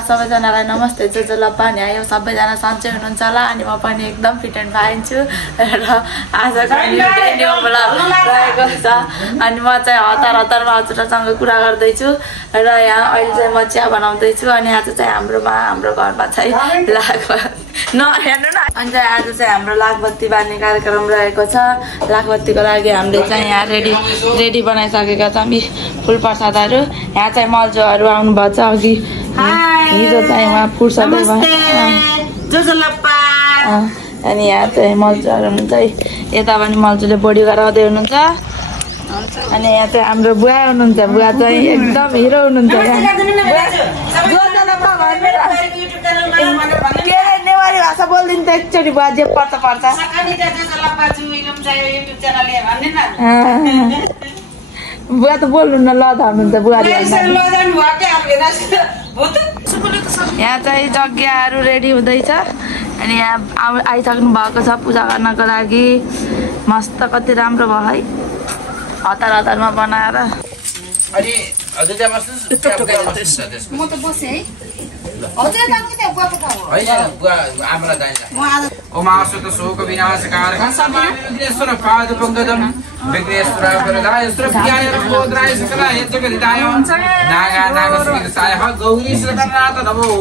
सबैजनालाई नमस्ते जो जसलाई पानी आयो सबैजना सन्चै हुनुहुन्छ होला अनि म पनि एकदम फिट एन्ड फाइन छु र आजको रहेको छ अनि म चाहिँ हतारमा हजुरसँग कुरा गर्दैछु र यहाँ अहिले चाहिँ म चिया बनाउँदैछु अनि आज चाहिँ हाम्रो घरमा चाहिँ हेर्नु न अनि चाहिँ आज चाहिँ हाम्रो लाखबत्ती बाल्ने कार्यक्रम रहेको छ। लाखबत्तीको लागि हामीले चाहिँ यहाँ रेडी बनाइसकेका छौँ फुल प्रसादहरू। यहाँ चाहिँ मल्जोहरू आउनु भएको छ अघि हिजो चाहिँ उहाँ फुर्सदै भयो अनि यहाँ चाहिँ मल्जोहरू हुनुहुन्छ यता पनि मल्जोले बोडी गराउँदै हुनुहुन्छ अनि यहाँ चाहिँ हाम्रो बुवा हुनुहुन्छ। बुवा चाहिँ एकदम हिरो हुनुहुन्छ। नेवारी भाषा बोलिदिन्छ एकचोटि बुवा जे पर्छ बुवा त बोल्नु न ल धर्नुहुन्छ बुवा। यहाँ चाहिँ जग्गाहरू रेडी हुँदैछ अनि यहाँ आइसक्नु भएको छ पूजा गर्नको लागि। मस्त कति राम्रो भयो है हतारमा बनाएर।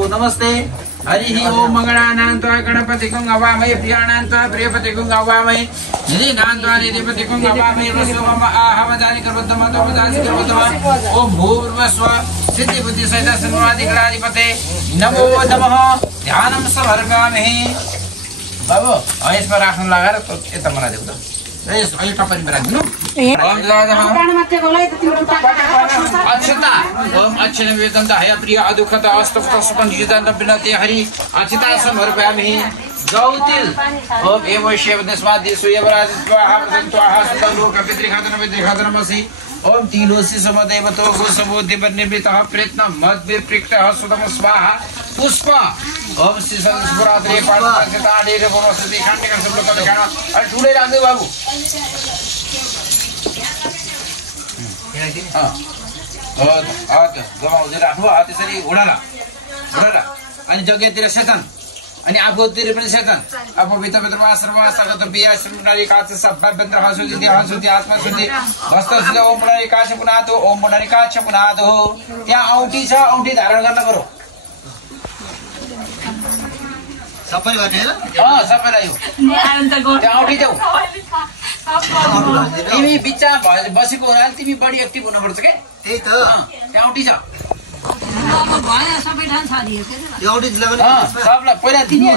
नमस्ते हरि ओम मंगलानान्त्वा गणपतिं अवामहे प्रियाणान्त्वा प्रियपतिं अवामहे निधिनान्त्वा निधिपतिं अवामहे वसुमम आहवदानि कर्मतमतोपदासि कर्मतम ओम भूर्भुवस्वः सिद्धि बुद्धि सहित सर्वाधिकाधिपते नमो नमः। ध्यानं समर्पयामि। बाबु यसमा राख्नु लगाएर यता मलाई देऊ त अहिले टपरीमा राख्दिनु। अक्षता ओम अच्छन वेदन्त हय प्रिय अदुखत अस्तफत स्पंजितं बिनते हरि अक्षता समर्पयामि। गौतिल ओम एवश्यव दस्मादेशो यवराज स्वाहा प्रसन्त्वाहा सुतलोक पितृखातनमसि ओम तीलोसी समदेवतो गोसमोदिवर्निमितः प्रयत्न मद्विप्रिक्तः सुतम स्वाहा पुष्प ओम श्री संस्पुरात्रे पाठसिताडेर भवसति खाण्डक सबलोकदखान अरे ठुलै राख्दै बाबु गमाउँदै राख्नु त्यसरी उडाला अनि जग्गातिर सेतन अनि आफूतिर पनि सेतन आफू भित्रभित्रमा आश्रमगत बिहा श्रृङ्गारी काच सब्बेन्द्र हसुदि आत्मा शुद्धि वस्त्र शुद्धि ओम पुनरी काछ पुनातो ओम पुनरी काछ पुनातो। त्यहाँ औँठी छ औँठी धारण गर्न पर्यो सबै गर्ने हैन सबैलाई त्यहाँ औँठी देऊ। तिमी बिचमा बसेको हुनाले तिमी बढी एक्टिभ हुनुपर्छ के त्यही त त्यहाँ औँठी छ सबलाई पहिला दिने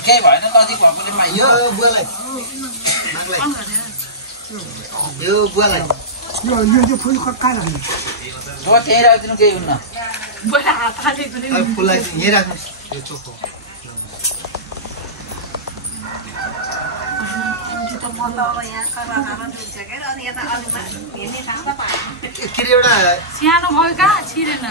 केही भएन नजिक भएकोले त्यही राखिदिनु केही हुन्न। सानो भयो कहाँ छिरेन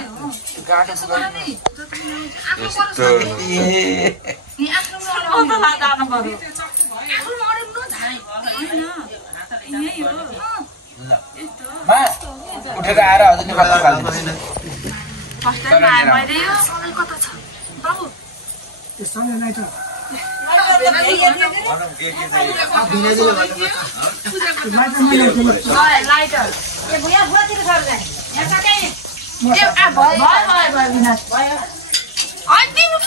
उठेर आएर हजुरले कता फाल्दिनु फर्स्ट टाइम आए मैले यो सबै कता छ बाबु यो सबै लाइटर लाइटर ए भुया भुयातिर सर जाए यहाँ सके ए भयो विनाश भयो अनि दिनु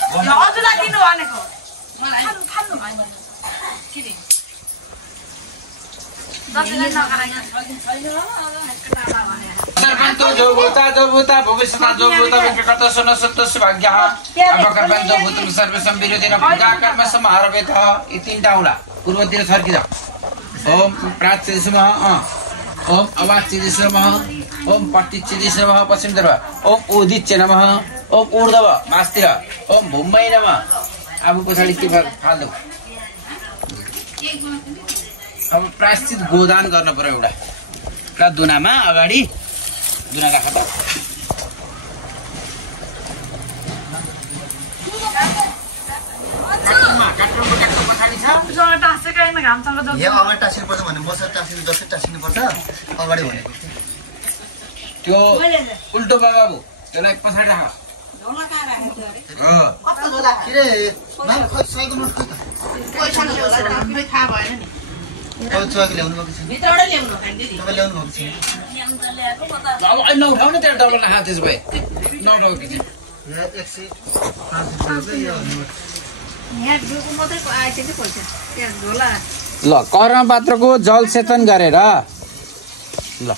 हजुरलाई दिनु भनेको मलाई फाल्नु भयो के रे सर्वंतो जो भूता भविष्यता जो भूता विकर्ता सुन सत्तस्य भाग्यः अपकर्मन्तो भूतं सर्वसं विरोधेन पूजा कर्म समारभेतः यी तीनटा होला पूर्वतिर सर्किदा ओम प्राच्यदिशमः ओम अवाच्यदिशमः ओम पट्टिच्यदिशमः पश्चिमतिर ओम उदिच्य नमः ओम ऊर्ध्व मास्तिर ओम भूमै नमः। अब पछाडि के फाल्दो अब प्रायश्चित गोदान गर्न पर्यो एउटा दुनामा अगाडि दुना राख त यहाँ अगाडि टाँसिनु पर्छ भने बसेर टाँसिनु जसरी टाँसिनु पर्छ अगाडि भनेको त्यो उल्टो बाबु त्यसलाई पछाडि राख नउठाउने त्यहाँ डबल राख त्यसो भए नउठाउने ल कर्म पात्रको जल सेचन गरेर ल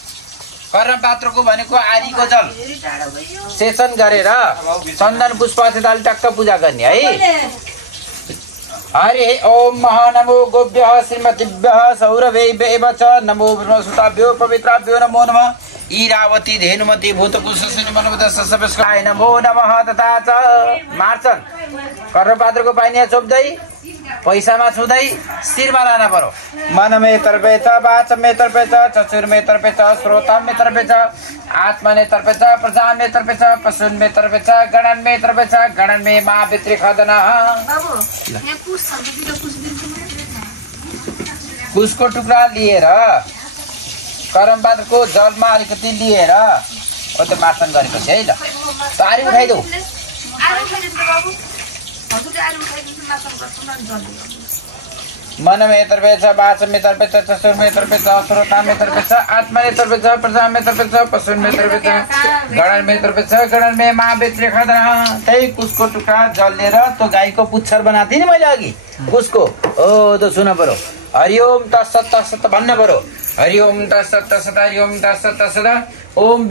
कर्म पात्रको भनेको आदिको जल सेचन गरेर चन्दन पुष्प सेताल टक्क पूजा गर्ने है हरि ओम महानमो गोभ्यः श्रीमतीभ्यः सौरभेभ्यः च नमो ब्रह्मसुताभ्यो पवित्राभ्यो नमो नमः ईरावती धेनुमती भूतपुष्पसिनी मनोदशसपस्काय नमो नमः तथा च मार्छन् कर्णपात्रको पानी चोप्दै पैसामा छुँदै शिरमा लान पर्यो मनमे तर्पेछ वाचमे तर्पेछ चक्षुर्मे तर्पेछ श्रोतामे तर्पेछ आत्माने तर्पेछ प्रजामे तर्पेछ पशुन्मे तर्पेछ गणन्मे तर्पेछ गणन्मे मा भित्री खदनः कुसको टुक्रा लिएर कर्मपात्रको जलमा अलिकति लिएर त्यो मार्चन गरेपछि है ल तारी उठाइदेऊ मनमे तर्पेछ वाचमे तर्पेछ चक्षुर्मे तर्पेछ श्रोतामे तर्पेछ आत्माले तर्पेछ प्रजामे तर्पेछ पशुन्मे तर्पेछ गणन्मे तर्पेछ गणन्मे मा भित्री खदनः त्यही कुसको टुक्रा जल लिएर त्यो गाईको पुच्छर बनाएको थिएँ नि मैले अघि कुसको त्यो सुन पर्यो हरिओम तत्सत तत्सत भन्न पर्यो हरिओम तत्सत तत्सत हरिओम तत्सत तत्सत ओम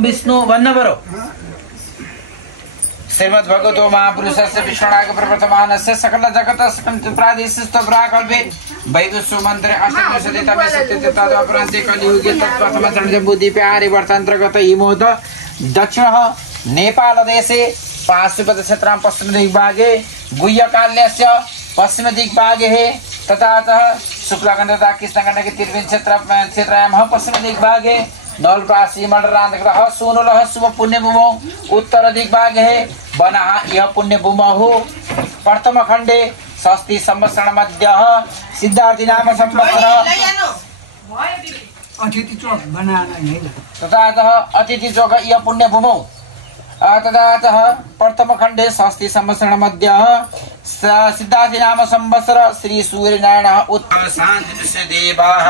विष्णु भन्न पर्यो श्रीमद् भगवतो महापुरुषस्य विष्णुनाग प्रवर्तमानस्य सकल जगत प्रादेशिक प्राकल्पे वैदुष्य मन्त्रे अष्टविंशति तमे सत्यते तदपरान्ते कलियुगे तत्प्रथम चरणजम्बूद्वीपे आर्यवर्तान्तर्गत हिमोद दक्षिणः नेपालदेशे पाशुपत क्षेत्रां पश्चिमदिग्भागे गुह्यकाल्यस्य पश्चिमदिग्भागे तथा शुक्लखण्ड तथा कृष्णखण्डके तिर्विन क्षेत्रायां पश्चिमदिग्भागे नौलप्रासी मण्डलान्तर्गतः सोनुलः शुभ पुण्यभूमौ उत्तर दिग्भागे वनः यह पुण्यभूमौ प्रथम खण्डे षष्ठी संवत्सर मध्यः सिद्धार्थी नाम संवत्सर अतिथि चौक बनाना तथा अतिथि चौक यह पुण्यभूमौ तथा प्रथम खण्डे षष्ठी संवत्सर मध्यः सिद्धार्थी नाम संवत्सर श्री सूर्यनारायण उत्तर शान्ति देवाः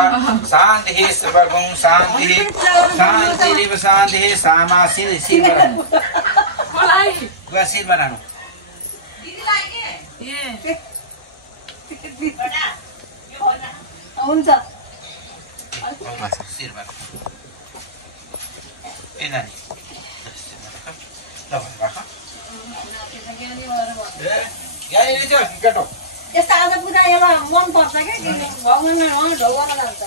शान्तिः सर्वगुं शान्तिः शान्तिरेव शान्तिः सामासिल शिर बनानु हुन्छ शिर बनानु ए नानी यस्ता आज पूजा यसलाई मन पर्छ क्या भगवान् ढोकामा जान्छ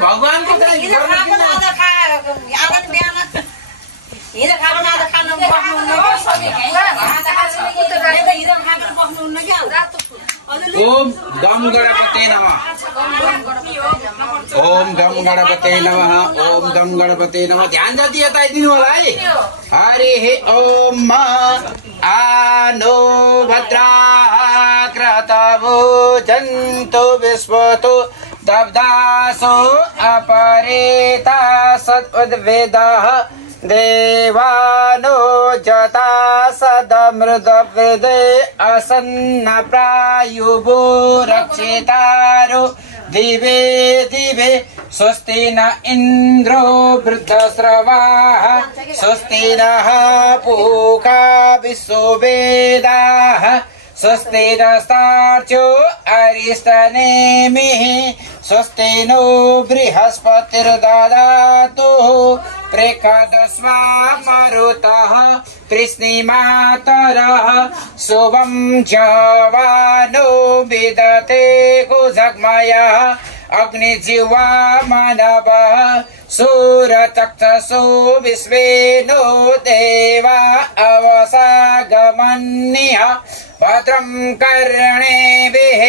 भगवानको ओम गम गणपते नमः ओम गम गणपते नमः ओम गम गणपते नमः ध्यान जति यता दिनु होला है हरि ओम आनो भद्राक्रतवो जन्तु विश्वतो दब्दासो अपरेता सद्वेदः देवानो जता सदमृदवृदे असन्न प्रायुभो रक्षितारो दिवे दिवे स्वस्ति न इन्द्रो वृद्धस्रवाः स्वस्ति नः पूषा विश्ववेदाः स्वस्ति नस्तार्क्ष्यो अरिष्टनेमिः स्वस्ति नो बृहस्पतिर्ददातु प्रेखदस्वा मरुतः कृष्णिमातरः शुभं जवानो विदते कुजग्मयः अग्निजिह्वा मानवः सूरचक्षुषो विश्वे नो देवा अवसागमन्यः भद्रं कर्णेभिः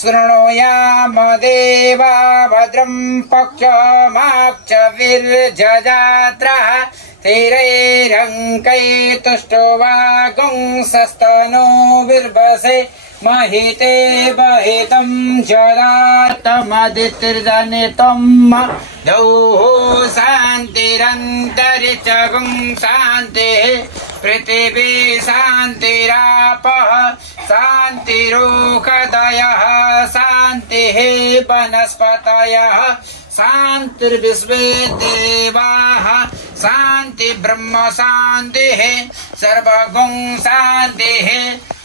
शृणुयाम देवा भद्रं पक्षमाक्षभिर्जजात्रः स्थिरैरङ्कैस्तुष्टुवागुंसस्तनो विर्वसे महिते बहितं जदातमदितिर्जनितं द्यौः शान्तिरन्तरिक्षगुं शान्तिः पृथिवी शान्तिरापः शान्तिरोषधयः शान्तिः वनस्पतयः शान्तिर्विश्वे देवाः शान्ति ब्रह्म शान्तिः सर्वगुं शान्तिः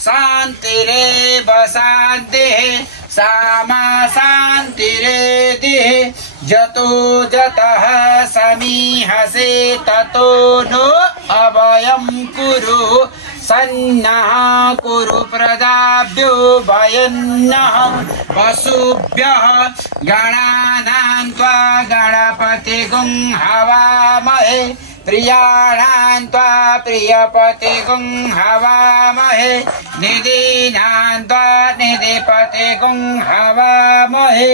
शान्तिरेव शान्तिः सामा शान्तिरेतिः जतो जतः समीहसे ततो नो अभयं कुरु सन्नः कुरु प्रजाभ्यो भयन्नः पशुभ्यः गणानां त्वा गणपतिगुं हवामहे प्रियाणां त्वा प्रियपतिगुं हवामहे निधीनां त्वा निधिपतिगुं हवामहे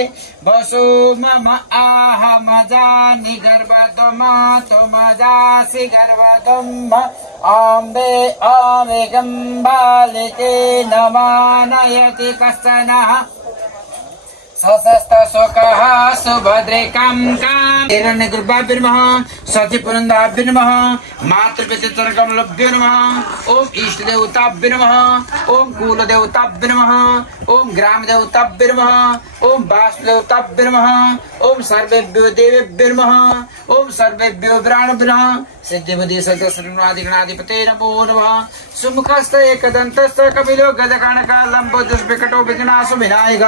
वसु मम आहमजानि गर्भत्वम त्वमजासि गर्भत्वम अम्बे अमेघं बालिके नमानयति कश्चनः सशस्तशोकः सुभद्रेकां कां हिरण्यगर्भाभ्यो नमः सतीपुरन्दाभ्यो नमः मातृपितृकमलभ्यो नमः ओम इष्टदेवताभ्यो नमः ओम कुलदेवताभ्यो नमः ओम ग्रामदेवताभ्यो नमः ओम वासुदेवताभ्यो नमः ओम सर्वेभ्यो देवेभ्यो नमः ओम सर्वेभ्यो ब्राह्मणेभ्यो नमः सिद्धिबुद्धि सदस्यनादिगणाधिपते नमो नमः सुमुखस्थ एकदन्तस्थ कपिलो गजकाणका लंबो दुष्विकटो विघ्नासु विनायक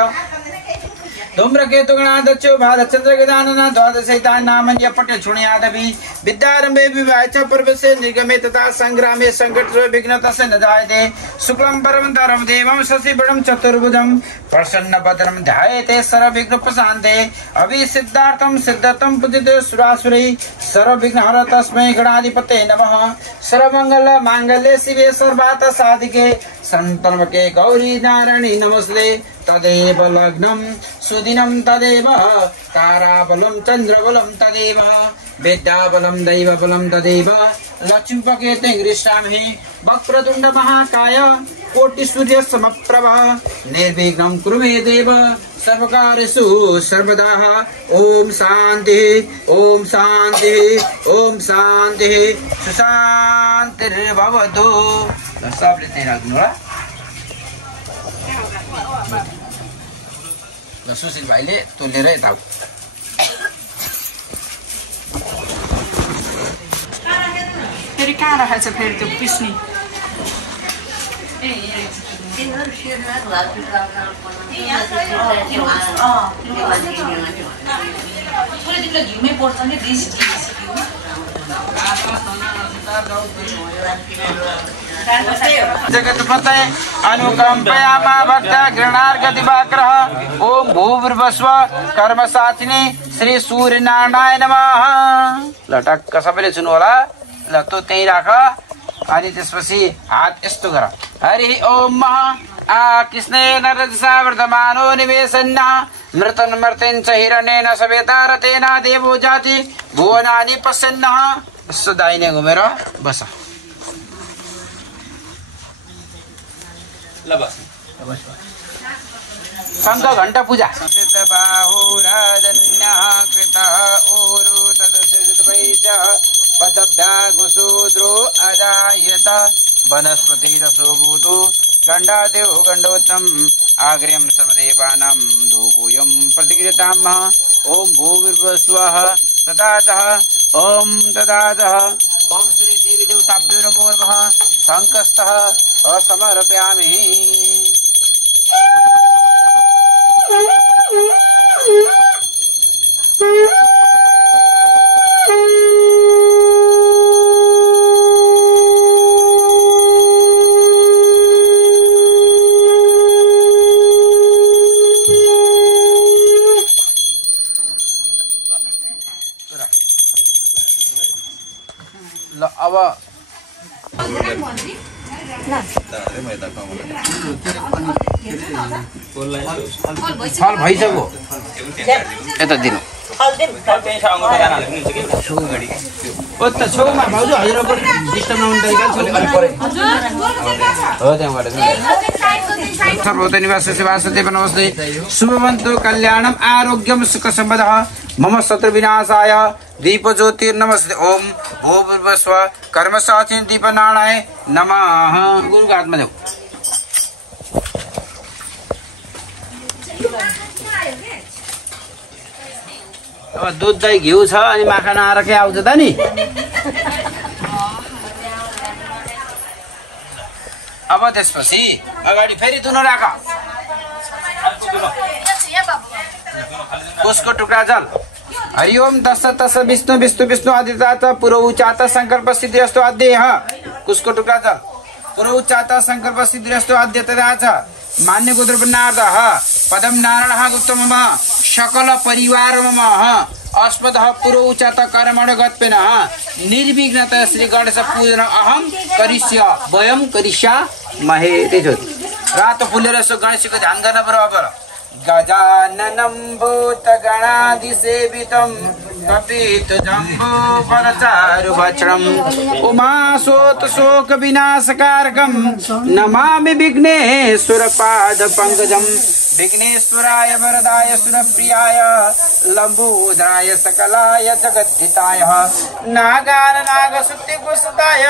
धूम्रकेतु गणाध्यक्षो भालचंद्र गदानना द्वादशैतान नामन्य पटे छुणयादवि विद्यारंभे विवाह च पर्वसे निर्गमे तथा संग्रामे संकट विघ्नता से न जायते शुक्लम परम धरम देवम शशिवर्णम चतुर्भुजम प्रसन्न भद्रम ध्यायते सर्व विघ्न प्रशांते अभि सिद्धार्थम सिद्धतम पुजिते सुरासुरै सर्व विघ्न हर तस्मै गणाधिपते नमः सर्वमंगल मांगल्ये शिवे सर्वार्थ साधिके संतल्मके गौरी नारायणी नमस्ते तदेव लग्नं सुदिनं तदेव ताराबलं चन्द्रबलं तदेव विद्याबलं दैवबलं तदेव लक्ष्मीपकेते गृह्णामि वक्रतुण्ड महाकाय कोटिसूर्य समप्रभ निर्विघ्नं कुरु मे देव सर्वकार्येषु सर्वदा ओम शांति ओम शांति ओम शांति सुशान्तिर्भवतु सबले त्यही राख्नु होला ल सुशील भाइले तोलेर यता फेरि कहाँ राखेको छ फेरि त्यो पिस्ने घिउमै पर्छ नि जगत्पते अनुकंपयामा भक्त गृणार्गदिवाग्रह ओम भूर्भुवस्व कर्मसाचिने श्री सूर्यनारायण नमः ल टक्क सबैले सुन्नु होला ल त्यो त्यही राख अनि त्यसपछि हात यस्तो गर हरि ओम महा आ कृष्णेन रजसा वर्धमानो निवेशन्ना मृतन मर्तेन च हिरण्येन सवेतारतेन देवो जाति भुवनानि पश्यन्नः यस्तो दाहिने घुमेर बस ल बस शङ्ख घण्ट पूजा सिद्ध बाहु राजन्यः कृतः ऊरु तदसिद्वैज पदभ्यागुशूद्रो अजायत वनस्पतिरसो भूतो गण्डादेव गण्डोत्तम आग्र्यं सर्वदेवानां दूभूयं प्रतिगृह्णामः ओम भूर्भुवस्वः तदातः ओम तदातः ओम श्री देवी देवताभ्यो नमो नमः शङ्खस्थः असमर्पयामि अब फल भइसक्यो यता दिनु छेउमा भाउजू हजुरको डिस्टर्ब नहुने नमस्ते शुभवन्तु कल्याणम आरोग्यम सुख सम्पदः मम शत्रु विनाशाय दीप ज्योतिर्नमस्ते ओम भूर्भुवस्व कर्म साक्षी दीप नारायण नमः गुरु का हातमा देऊ अब दुध दही घिउ छ अनि माखा नआएर के आउँछ त नि अब त्यसपछि अगाडि फेरि दुनो राख उसको टुक्रा जल हरिओम दश तस विष्णु विष्णु विष्णु आदिता पुरो उचात संकल्प सिद्धिस्तु अध्यय उसको टुक्रा जल पुरो उचात संकल्प सिद्धिस्तु अध्ययतराच मान्य गुद्रपन्नार्थ पदम नारायण गुप्त मम सकल परिवार मम अस्मद पुरो उचात कर्मण गत्पेन निर्विघ्नता श्री गणेश पूजन अहम करिष्य वयम करिष्या महे त्यसो रातो फुलेर सो गणेशको ध्यान गर्न पर्यो गजाननं भूतगणादिसेवितं कपितजम्बो परचारुभक्षणम् उमाशोकविनाशकारकं नमामि विघ्नेश्वरपादपङ्कजं विघ्नेश्वराय वरदाय सुरप्रियाय लम्बोदराय सकलाय जगद्धिताय नागाननागसुत्तिकुसुताय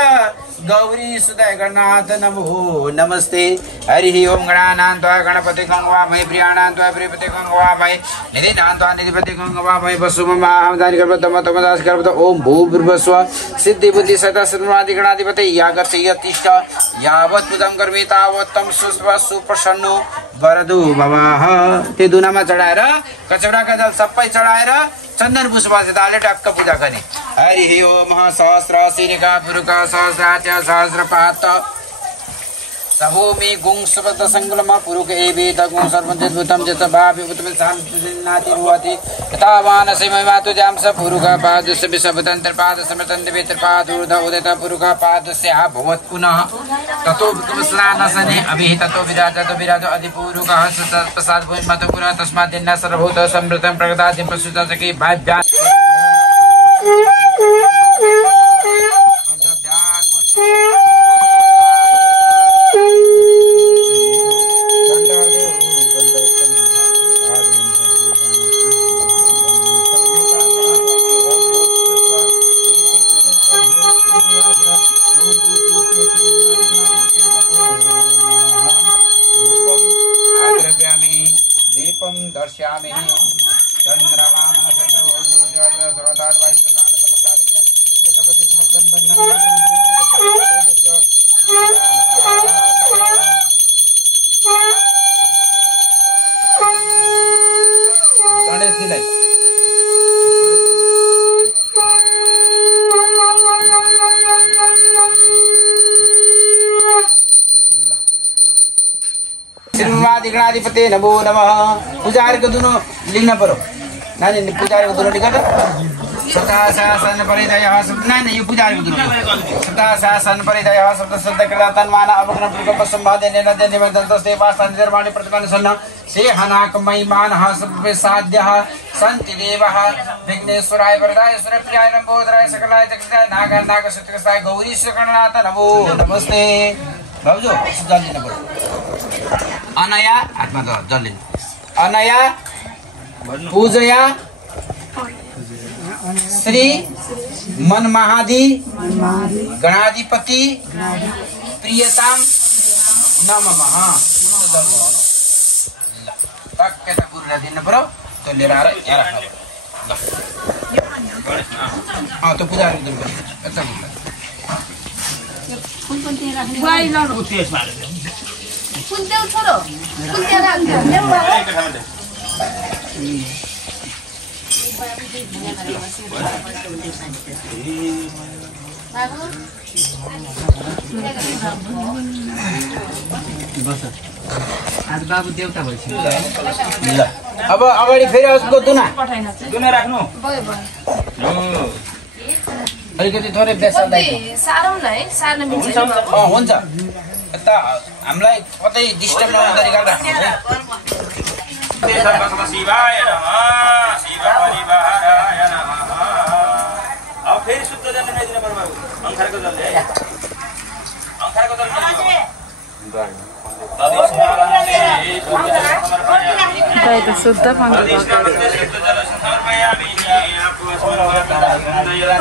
गौरी सुदय गणनाथ नमो नमस्ते हरि ओम गणानान्त्वा गणपति गंगवामहे प्रियाणान्त्वा प्रियपति गंगवामहे निधिनान्त्वा निधिपति गंगवामहे वसुममाहमदानि गर्भतमतमदास गर्भत ओम भूर्भुवस्व सिद्धि बुद्धि सदा सद्मादि गणाधिपति यागत यतिष्ठ यावत् पूजं कर्मे तावत् तम सुप्रसन्नो वरदो भवः त्यो दुनामा चढाएर कचौडाका जल सबै चढाएर चन्दन पुष्पसित हालेर टक्क पूजा गर्ने हरि ओम सहस्र शिरिका पुरुका सहस्राच सहस्रपात सभूमि गुं सुपत संकुलमा पुरुक एवेद गुं सर्वंजद्भुतं जत भावि उत्तम शांति रुवति तवान सेमय मातु जामस पुरुका पादस्य विसवतंत्र पाद समतन देवेत्र पाद ऊर्ध्व उदित पुरुका पादस्य भवत पुनः ततो विकमस्लानसने अभिहिततो विराजतो विराजो अधिपुरुकः प्रसाद भूमि मत पुरा तस्मात् दिन्न सर्वभूत समृतं प्रगदादिं प्रसुतसके भाव्या गणाधिपति नमो नमः पुजारीको दुनो लिन पर्यो नानी पुजारीको दुनो लिन सता शासन परिदय शब्द नानी यो पुजारीको दुनो सता शासन परिदय शब्द शब्द कृता तन्मान अवग्न पुरुष संवादन नदन निवेदन तस्ते वासन निर्माण प्रतिमान सन्न से हनाक महिमान सब साध्यः संति देवः विघ्नेश्वराय वरदाय सुरप्रियाय लंबोदराय सकलाय जगदाय नाग नाग सुतकसाय गौरी गणनाथ नमो नमस्ते भाउजू जल लिन पर्यो अनया हातमा जल लिनु अनया पूजया श्री मनमहादि गणाधिपति प्रियताम नमः टक्कै त गुरुलाई दिनु पर्यो त्यो लिएर आएर यहाँ राख्नु पर्यो त्यो पूजा दिनु पर्यो यता कुन्तेउ छोरो कुन्ते राख्नु आज बाबु देउता भइसक्यो ल अब अगाडि फेरि उसको दुना दुना राख्नु भयो भयो अलिकति थोरै बेसन दाइ सारौँ न है सार्न मिल्छ हुन्छ यता हामीलाई कतै डिस्टर्ब नहुने तरिकाले राख्नु है शिवाय नमः शिव परिवाराय नमः अब फेरि शुद्ध जल ल्याइदिनु पर्यो बाबु अंखारको जल ल्याए अंखारको जल शुद्ध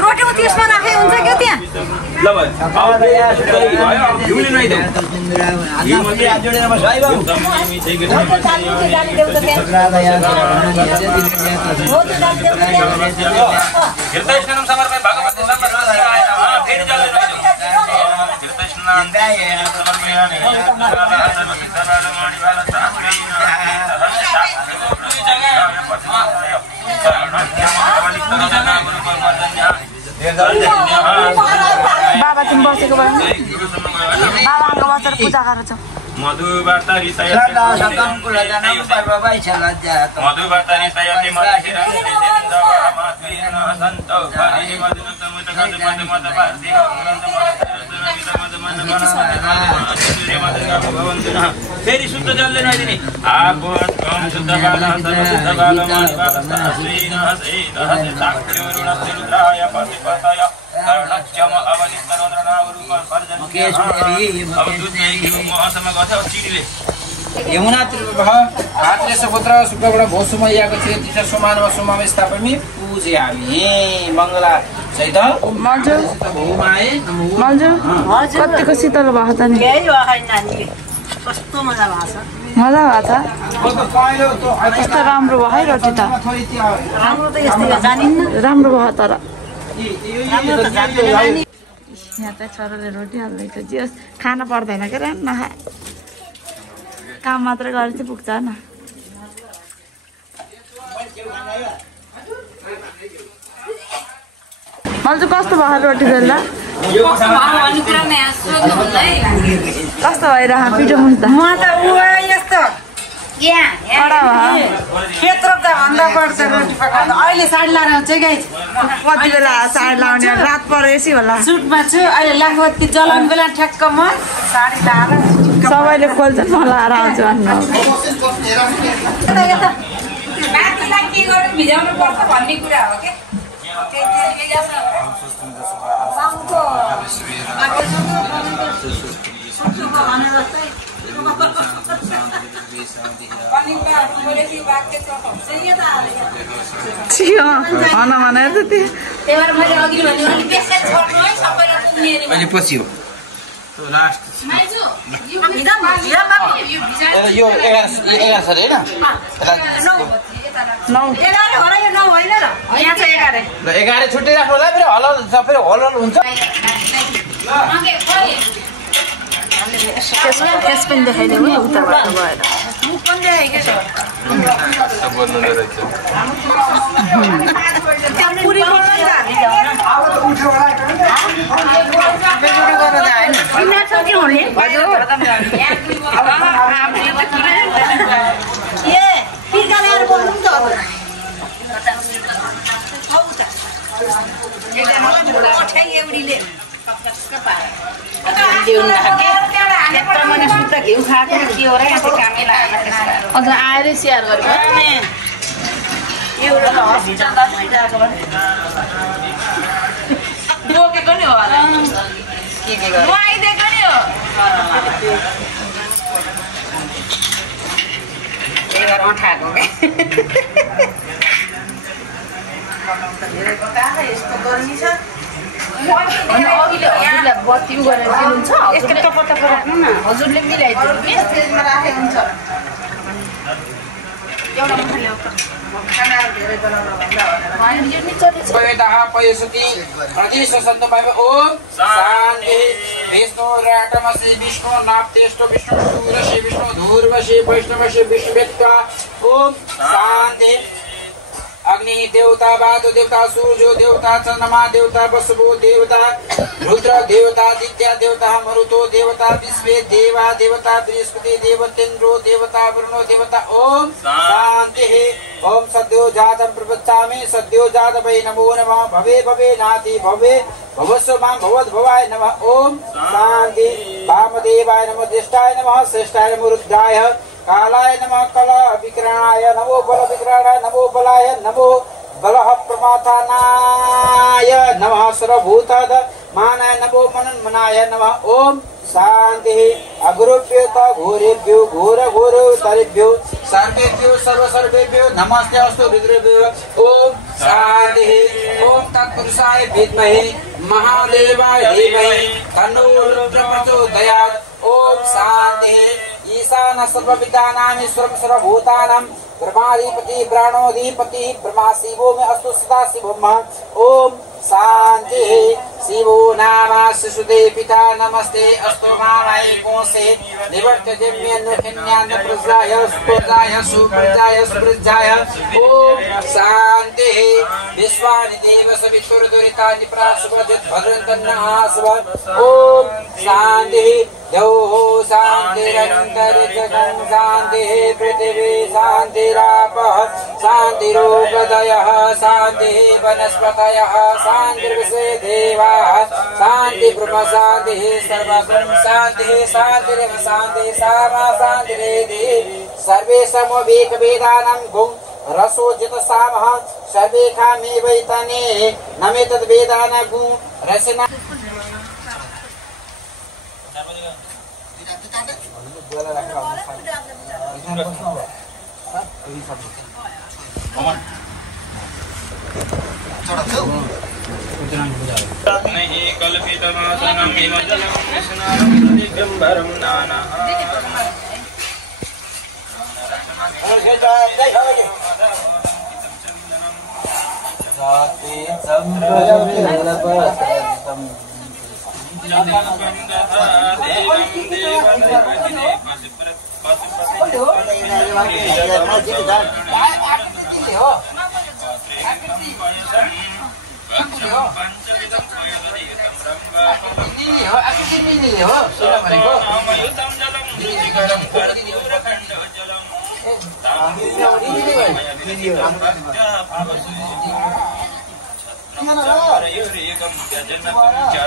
रोटी त्यसमा राखे हुन्छ के त्यहाँ ल भाइ बाबा तिमी बसेको भए बाबाको बसेर पूजा गरेछौ फेरि शुद्ध जलले नदिने आगो शुद्ध बाल शुद्ध बाल यमुना सुपुत्र शुक्रबाट भोसुमैयाको थियो तीसरा सोमानमा सोमामा स्थापना पूज्यामि मङ्गला सहित कतिको शीतल भएको छ नि कस्तो मजा भएको छ मजा भएको छ कस्तो राम्रो भयो है रोटी त हाम्रो त यस्तै जानिन्न राम्रो भयो तर राम्रो त जान्दैन यहाँ चाहिँ छोराले रोटी हाल्दैछ जे होस् खाना पर्दैन के नखा काम मात्र गरेर चाहिँ पुग्छ न मैले चाहिँ कस्तो भयो रोटी बेल्दा कस्तो भइरह पिठो मुस्दा म त यस्तो खेत्र त भन्दा पर्छ रोटी पकाउँदा अहिले साडी लाएर आउँछ गाइस कति बेला साडी लाउने रात परेपछि होला सुटमा छु अहिले लाखबत्ती जलाउने बेला ठ्याक्क म साडी लाएर सबैले खोल्छ म लाएर आउँछु भन्नु माथिलाई के गर्नु भिजाउनु पर्छ भन्ने कुरा हो के पछि हो लास्ट यो 11 सर होइन 11 छुट्टै राख्नु होला फेरि हलल सबै हलल हुन्छ त्यस पनि देखाइदियो नि उताबाट गएर अन्त आएर सेयर गरेको बोकेको नि हो आइदिएको नि हो 11 उठाएको यस्तो गर्मी छ हजुरलाई बत्ती गरेर दिनुहुन्छ यसको टपट राख्नु न हजुरले मिलाइदिनु कि फ्रिजमा राखे हुन्छ एउटा मुठा ल्याउ त खाना धेरै बनाउनु भन्दा पयसति प्रदेश सन्तपाय ओम शान्ति विष्णु राटमसि विष्णु नाप्तेष्टो विष्णु सूरसि विष्णु धूर्वसि वैष्णवसि विष्णुवेत्ता ओम शान्ति अग्नि देवता वायु देवता सूर्य देवता चंद्रमा देवता वसुवो देवता रुद्र देवता दित्या देवता मरुतो देवता विश्वे देवा देवता बृहस्पति देवतेन्द्रो देवता वरुणो देवता ओम शांति ओम सद्यो जातम प्रवचामि सद्यो जात वै नमो नमः भवे भवे नाति भवे भवस्वमां भवद्भवाय नमः ओम शांति वामदेवाय नमः ज्येष्ठाय नमः श्रेष्ठाय नमः रुद्राय कालाय नमः कल विकरणाय नमो बल विकरणाय नमो बलाय नमो बलः प्रमाथनाय नमः सर्वभूतद मानाय नमो मनन्मनाय नमः ओम शांति अगुरुभ्यो घोरेभ्यो घोर घोरोत्तरेभ्यो सर्वेभ्यो सर्वसर्वेभ्यो नमस्ते अस्तु रुद्रेभ्यो ओम शांति ओम तत्पुरुषाय विद्महे महादेवाय धीमहि तन्नो रुद्रः प्रचोदयात् ओम शांति ईशान सर्वविद्यानां ईश्वरं सर्वभूतानां ब्रह्माधिपति प्राणोधिपति ब्रह्मा शिवो में अस्तु सदा शिवम ओम शांति शिवो नाम शिशुदे पिता नमस्ते अस्तु मामाय कोसे निवर्तते मेन्नुखन्यान प्रजाय स्पर्जाय सुप्रजाय सुप्रजाय ओम शांति विश्वानि देव सवितुर्दुरितानि प्रासुवदित भद्रन्तन्नासव ओम शांति द्यौः शान्तिरन्तरिक्षं शान्तिः पृथिवी शान्तिरापः शान्तिरोपदयः शान्तिः वनस्पतयः शान्तिर्विश्वे देवाः शान्ति ब्रह्म शान्तिः सर्वं शान्तिः शान्तिरेव शान्तिः सामा शान्तिरेधि सर्वे समवेकवेदानां गुं रसोजितसामः सर्वे कामे वैतने नमे तद्वेदानां गुं रसना नहीं कल्पितमासनं हिमजलं कृष्णारं दिगम्बरं नाना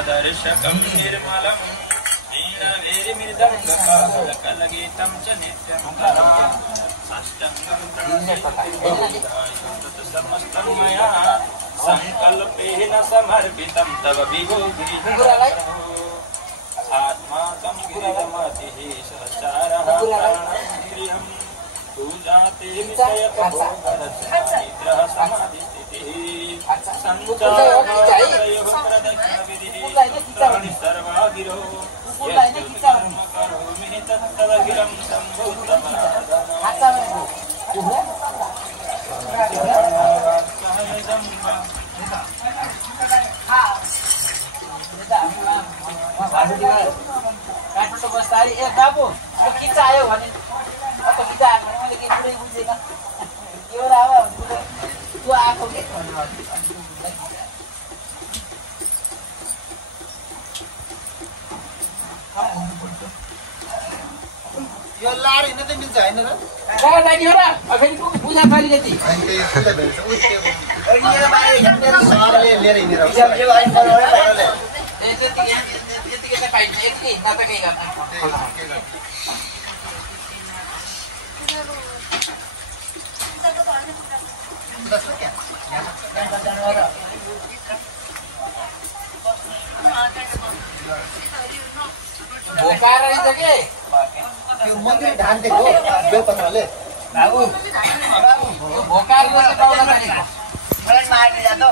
दर्शकं निर्मलं कलगीतं च नित्यं समस्तं मया संकल्पेन समर्पितं तव विभो आत्माकं गिरिमतिः सहचारः प्राणेन्द्रियं पूजाते विषयकभोगरसनिग्रह समाधिस्थितिः संचारयोः प्रदक्षिणविधिः सर्वागिरो करोमि तत्तदखिलं काठमाडौँ बस्दाखेरि ए बाबु अब किच्चा आयो भने अब किच्चा आएको मैले केही कुरै बुझेन एउटा अब त्यो आएको के यो लाड हिँड्न त मिल्छ होइन र कहाँ जाने हो र फेरि पूजा पाली जति लिएर हिँडेर यतिकै त पाइन्छ यति हिँड्न त केही गर्दैन भोका रहेछ के त्यो मन्दिर धान दिएको बेलपत्रले बाबु भोका रहेछ बाउलाई भनेको मलाई मार्दिया त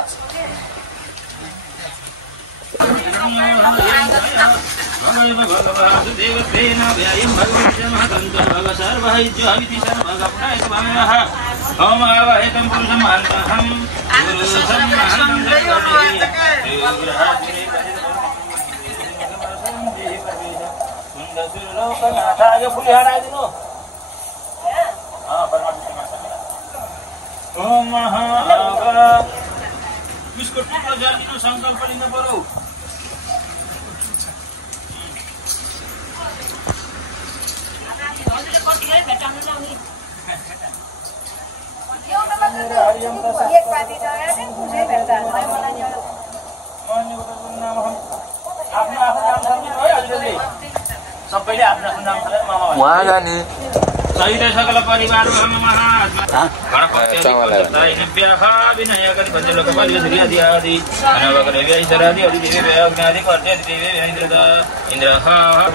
बिस्कुट टुक्रो जानिनु संकल्प लिनु पर्यो सबैले आफ्नो आफ्नो नाम थाले मामा उहाँ जाने सहित सकल परिवार महात्मा गणपति विवाह विनय गरी भन्छ लोक बलि श्री आदि आदि अनवकर व्याइसर आदि आदि देवी अग्नि कर्ते देवी इन्द्र इन्द्र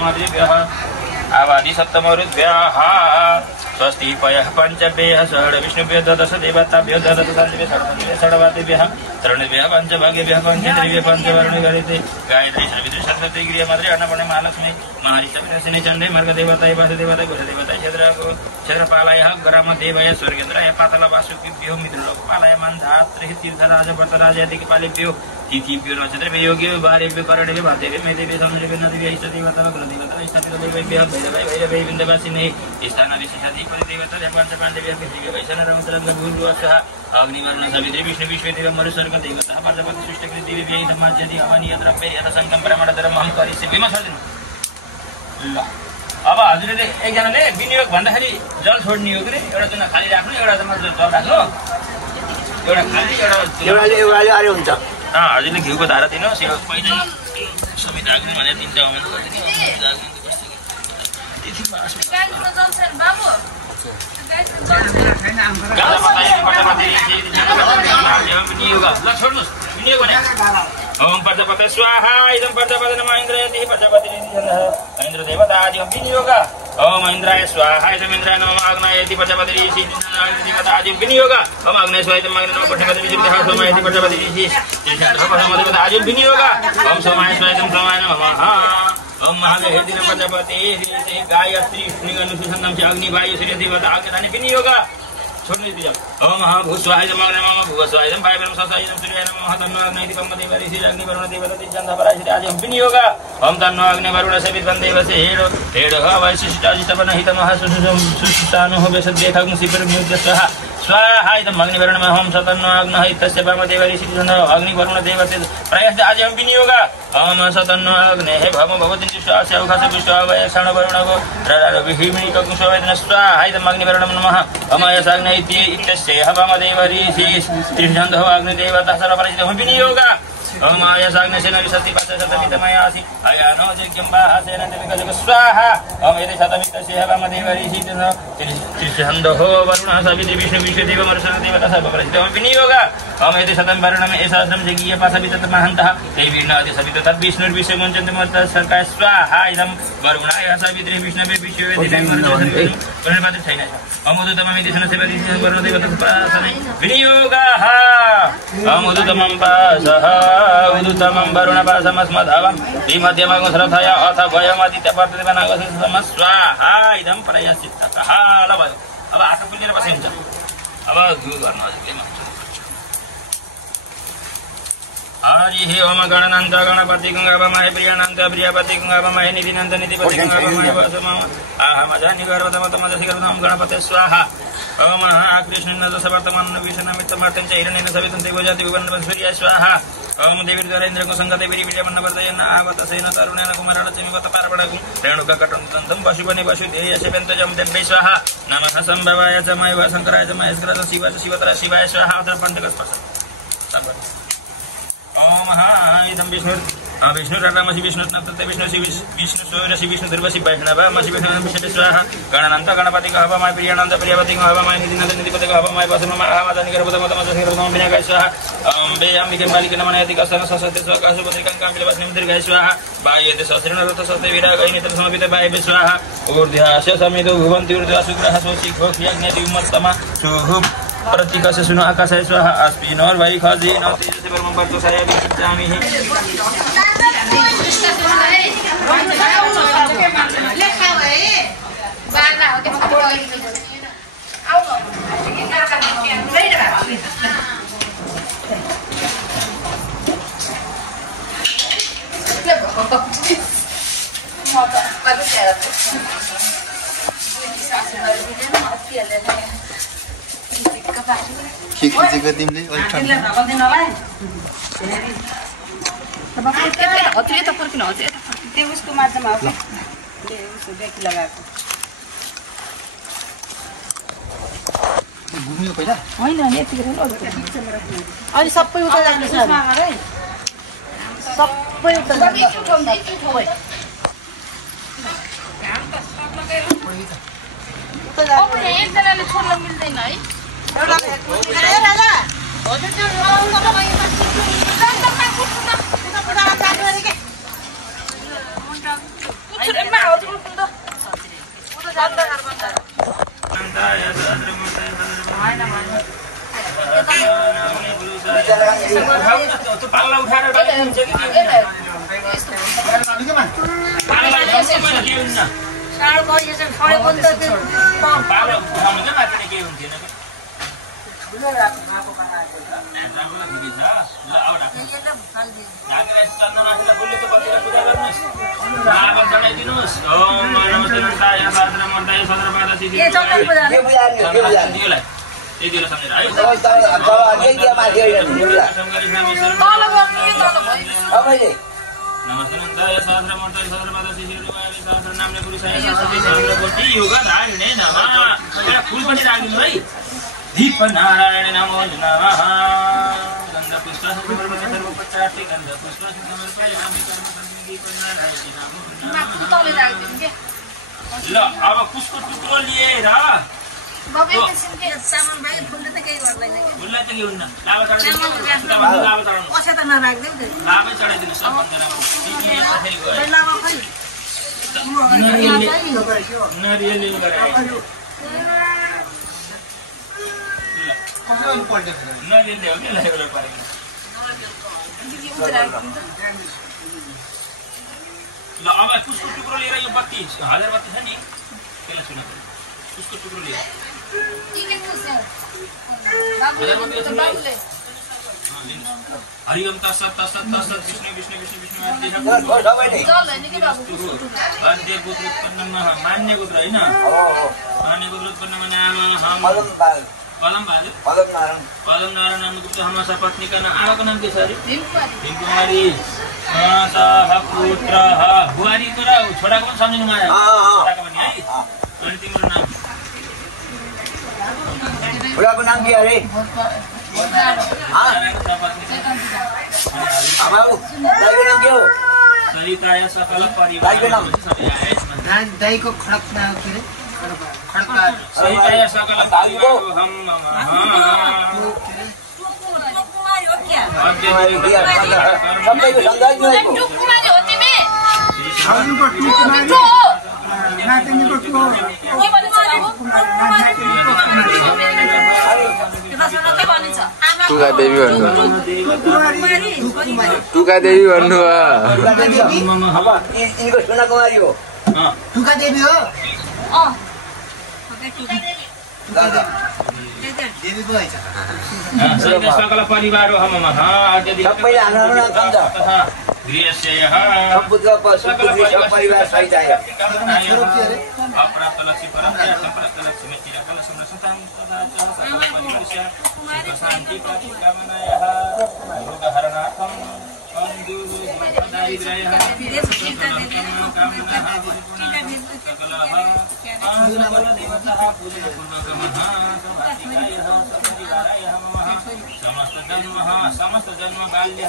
मादि विवाह आवादि सप्तमरुद् विवाह स्वस्ति पयः पञ्चभ्यः षड विष्णुभ्यः दश देवताभ्यः दश शान्तिभ्यः षड्पतिभ्यः षड्वादिभ्यः तरुणभ्यः पञ्चभाग्यभ्यः पञ्चत्रिभ्यः पञ्चवर्णे गरिते गायत्री सवितृ सप्तति गृहमद्रि अन्नपूर्णे महालक्ष्मी महर्षिसवितर्षिणी चण्डे मर्गदेवताय वासुदेवताय कुलदेवताय क्षेत्रपालाय ग्रामदेवाय स्वर्गेन्द्राय पातालवासुकिभ्यो मित्रलोकपालाय मन्धात्रिः तीर्थराज व्रतराज दिक्पालेभ्यो तिथिभ्यो नक्षत्रेभ्यो योग्यभ्यो भारेभ्यो करणेभ्यो भातेभ्यो मेदेभ्यो समुद्रेभ्यो नदीभ्यो इष्टदेवताः कुलदेवताः इष्टदेवताभ्यः भैरवाय भैरवै विन्दवासिने स्थानविशेषाधिपति देवताभ्यः पञ्चपाण्डवेभ्यः पृथिव्यै वैशनरंसरङ्गभूर्वसः अग्निवर्ण सवित्रे विष्णु विश्वेदेव मरुसर्ग देवताः प्रजापति सृष्टिकृत देवीभ्यै धमाज्यति हवनीय द्रव्य यथासङ्गम ब्रह्मणधरम हम करिष्ये विमा छोडिदिनु ल अब हजुरले एकजनाले विनियोग भन्दाखेरि जल छोड्ने हो कि एउटा जुन खाली राख्नु एउटा जल राख्नु एउटा खाली एउटा अरे हुन्छ हजुरले घिउको धारा दिनुहोस् यो पहिला सबै धाग्नु भनेर दिन्छ ओम प्रजापते स्वाहा इदं प्रजापते नमः इंद्राय प्रजापति इंद्र देवता आदि विनियोग ओम इंद्राय स्वाहा इदं इंद्राय नमः आग्नेय प्रजापति ऋषि देवता आदि विनियोग ओम आग्नेय स्वाहा इदं आग्नेय नमः प्रजापति ऋषि सोमाय प्रजापति ऋषि देवता आदि विनियोग ओम सोमाय स्वाहा इदं सोमाय नमः ओम महादेव प्रजापति ऋषि गायत्री अनुसंधान से अग्नि वायु सूर्य देवता आग्नि विनियोग छोड्नु दियो ओम महाभूस्वाहाय नमः नमः भूस्वाहाय नमः भाइ ब्रह्म ससाय नमः सूर्याय नमः तन्नो अग्नि दिपम देव ऋषि अग्नि वरुण देवता तिजन्ध पराशरि आदि विनियोग ओम तन्नो अग्नि वरुण सेवित बन्देव से हेडो वैशिष्टाजिष्टवन हितमः सुसुतानो वेशद्वेखं शिवर मुद्य स्वाहा स्वाहा इदं अग्नि वरुण ओम सतन्नो अग्नः इत्यस्य वामदेव ऋषि तिजन्ध अग्नि वरुण देवते प्रयास आदि विनियोग ओम सतन्नो अग्नेः भवम भवति स्वास्य उखस विश्वावय क्षण वरुणगो रविहिमिनि ककुशवेदन स्वाहा इदं अग्नि वरुण नमः अमयस अग्नि इत्यस्य वामदेव ऋषि त्रिजन्धो अग्निदेवता सर्वपरिचितः विनियोग ओम आयसाग्नसेन विशति पञ्चशतमितमयासि अयानो जग्यम्बासेन देविकजग स्वाहा ओम यदि शतमितस्य वामदेव ऋषि त्रिजन्धो वरुणः सवितृ विष्णु विश्वदेव मरुसर्ग देवता सर्वपरिचितः विनियोग ओम यदि शतं वरुणम् एषास्त्रं जगीय पाशवितत महन्तः देवीर्नादि सवितः तद्विष्णुर्विश्वमुञ्चन्ति मत्तः सर्काय स्वाहा इदं वरुणाय सवितृ विष्णवे विश्ववे मरुसर्ग छैन अमुदुतमं यदि सनसेवति वरुणदेवता पाशवि विनियोगः अमुदुतमं पाशः उदुतमं वरुणपाशमस्मधावं विमध्यमं श्रद्धया अथ भयमादित्यपर्तदेवनागसम स्वाहा इदं प्रयसिततः ल भयो अब आँखा खुलेर बसे हुन्छ अब गर्नु हजुरले हरिः ओम गणनन्त गणपति गङ्गाभमाय प्रियानन्त प्रियपति गङ्गाभमाय निधिनन्त निधिपति गङ्गाभमाय वसमम आहमजानि गर्वतमतमदशिखरं गणपते स्वाहा ओम कृष्णेन दशवर्तमान विष्णुमित्तमर्तं च हिरण्येन सवितं देवजाति विवन्नं सूर्याय स्वाहा ओम देवीर्द्वारेन्द्रको सङ्गते विरिविर्यमन्नवर्धयन् आवतसेन तरुणेन कुमारलक्ष्मीवत पार्वणकं रेणुककटन्तं पशुपनि पशुधेय सेवन्तजं देव्यै स्वाहा नमः सम्भवाय च मयव शङ्कराय च महेश्वराय च शिवाय च शिवतराय शिवाय स्वाहा अत्र पञ्चकस्पर्श ओम इदं विष्णुरमसि विष्णुनत्ते विष्णु सूर्यसि विष्णु ध्रुवसि वैष्णवमसि विष्णु स्वाहा गणनन्त गणपति हवमाय प्रियानन्द प्रियपति हवमाय निधिनन्द निधिपति हवमाय वसमम आहमदानि गर्भतमतमसहिरं विनायकाय स्वाहा अम्बे अम्बिके बालिके नमनयति कस्तन ससते स्वकाशुपत्रिकां विलवस्निं दीर्घाय स्वाहा बाह्यते सस्त्रिणरथ सस्ते विरागैनितं समपित बाह्यवे स्वाहा ऊर्ध्यास्य समितो भुवन्ति ऊर्ध्वा शुक्रः सोचि घोक्ष्यज्ञति उम्मत्तमा सुहुः प्रतीकस्य सुनो आकाशाय स्वाहा अस्मिनोर्वै खजेन तेजसे परमं वर्तसाय विचित्रामि के खिचेको तिमीले अलिक ठन्डा उसको मात्रामा हो उसको ब्याकी लगाएको घुम्यो पहिला होइन यतिखेर अलि सबै उता जान्छ सबै उठाउँदै एकजनाले छोड्न मिल्दैन है पाल्ला उठाएर दीप नारायण नमो नमः गंध पुष्प सर्वोपचारे गंध पुष्प समर्पयामि दीप नारायण नमो नमः। ल अब पुष्पको टुक्रो लिएर सामान भाइ फुल्दै त केही गर्दैन के फुल्दै त के हुन्न लाभा चढाइदिनु लाभा चढाउनु अक्षता नराख्दै लाभै चढाइदिनु सबभन्दा फेरि गयो लाभा खै नरियलले गरे नरियलले हो कि लेबल परेको ल अब पुष्पको टुक्रो लिएर यो बत्ती हजार बत्ती छ नि त्यसलाई सुन पुष्पको टुक्रो लिएर हरिओम तत्सत् तत्सत् तत्सत् विष्णु विष्णु विष्णु विष्णु आद्य पुत्र उत्पन्न मान्य पुत्र होइन मान्य पुत्र उत्पन्न माने आमा हम पदम नारायण नाम गुप्त हम पत्नी का नाम आमाको नाम के छ अरे भीम कुमारी पुत्र बुहारी कुरा छोराको पनि सम्झिनु माया छोराको पनि है अनि तिम्रो नाम छोराको नाम के अरे नाम के हो सरिताय सकल परिवार दाइको खडक नाम के रे सरिताय सकल परिवार हम सबैको सन्देश कुमारी हो तिमी टुका देवी भन्नु टुका देवी भन्नु अब यिनको सुना कुमारी हो टुका देवी हो सकल परिवार हम सबैले हाल्नु खान्छ परिवार सहित आयो अप्राप्त लक्ष्मी परम्परा संप्राप्त लक्ष्मी चिरकाल संरक्षण तथा शान्ति प्राप्ति कामनायाः रोगहरणार्थं समस्त जन्म बाल्य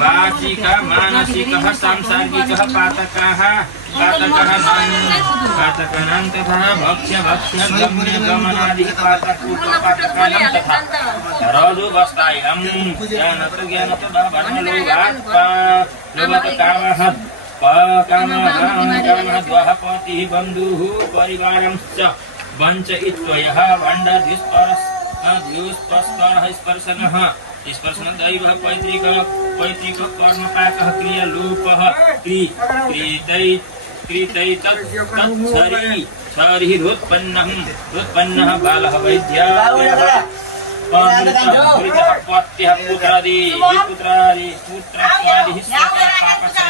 वाचिका मानसिकः सांसार्गिकः पातकः पातकानां तथा भक्ष्य गम्य गमनादिः पातकानां तथा रजोवस्थायां ज्ञानतो लोभत कामः द्वः पतिः बन्धुः परिवारंश्च वञ्चयित्वयः वण्डद्युस्परः स्पर्शनः स्पर्शन दैव पैतृक कर्मपाकः क्रियालोपः कृतैतत्सरिरुत्पन्नः बालः वैद्याः पत्यः पुत्रादिः पापस्य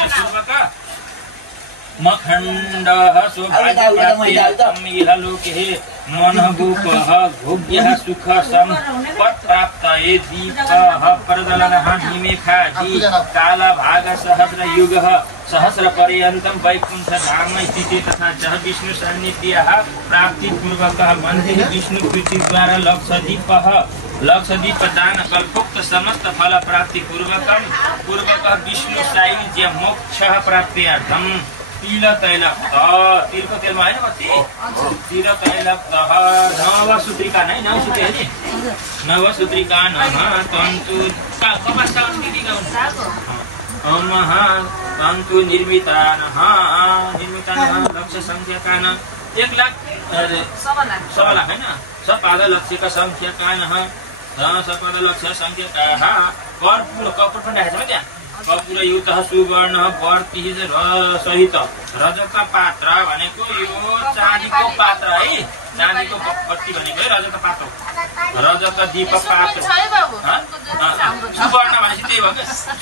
मखण्डः सौभाग्यप्राप्त्यर्थम् इह लोके मनोभूपः भोग्यः सुख सम्पत्प्राप्तये दीपः प्रज्वलनः निमेखादि कालभागसहस्रयुगः सहस्रपर्यन्तं वैकुण्ठधाम स्थिते तथा च विष्णुसान्निध्यः प्राप्तिपूर्वकः मन्दिरे विष्णुप्रीतिद्वारा लक्षदीपदान कल्पोक्त समस्त फल प्राप्तिपूर्वकं विष्णु सायुज्य मोक्षः प्राप्त्यर्थं तिल तिलको तेलमा होइन कति तिल तैल नवसूत्रिका नै नवसूत्रिका तन्तु कपास तन्तु निर्मितानः लक्ष्य संख्याकान 1,00,000 होइन सपाद लक्ष्यका संख्याकानः सपाद लक्ष्य संख्याकाः कर्पूर पनि राखेको छ त्यहाँ कर्पूरयुतः सुवर्णः वर्तिः सहित रजत पात्र भनेको यो चाँदीको पात्र है चाँदीको बत्ती भनेको है रजत पात्र रजत दीप पात्र सुवर्ण भनेपछि त्यही भयो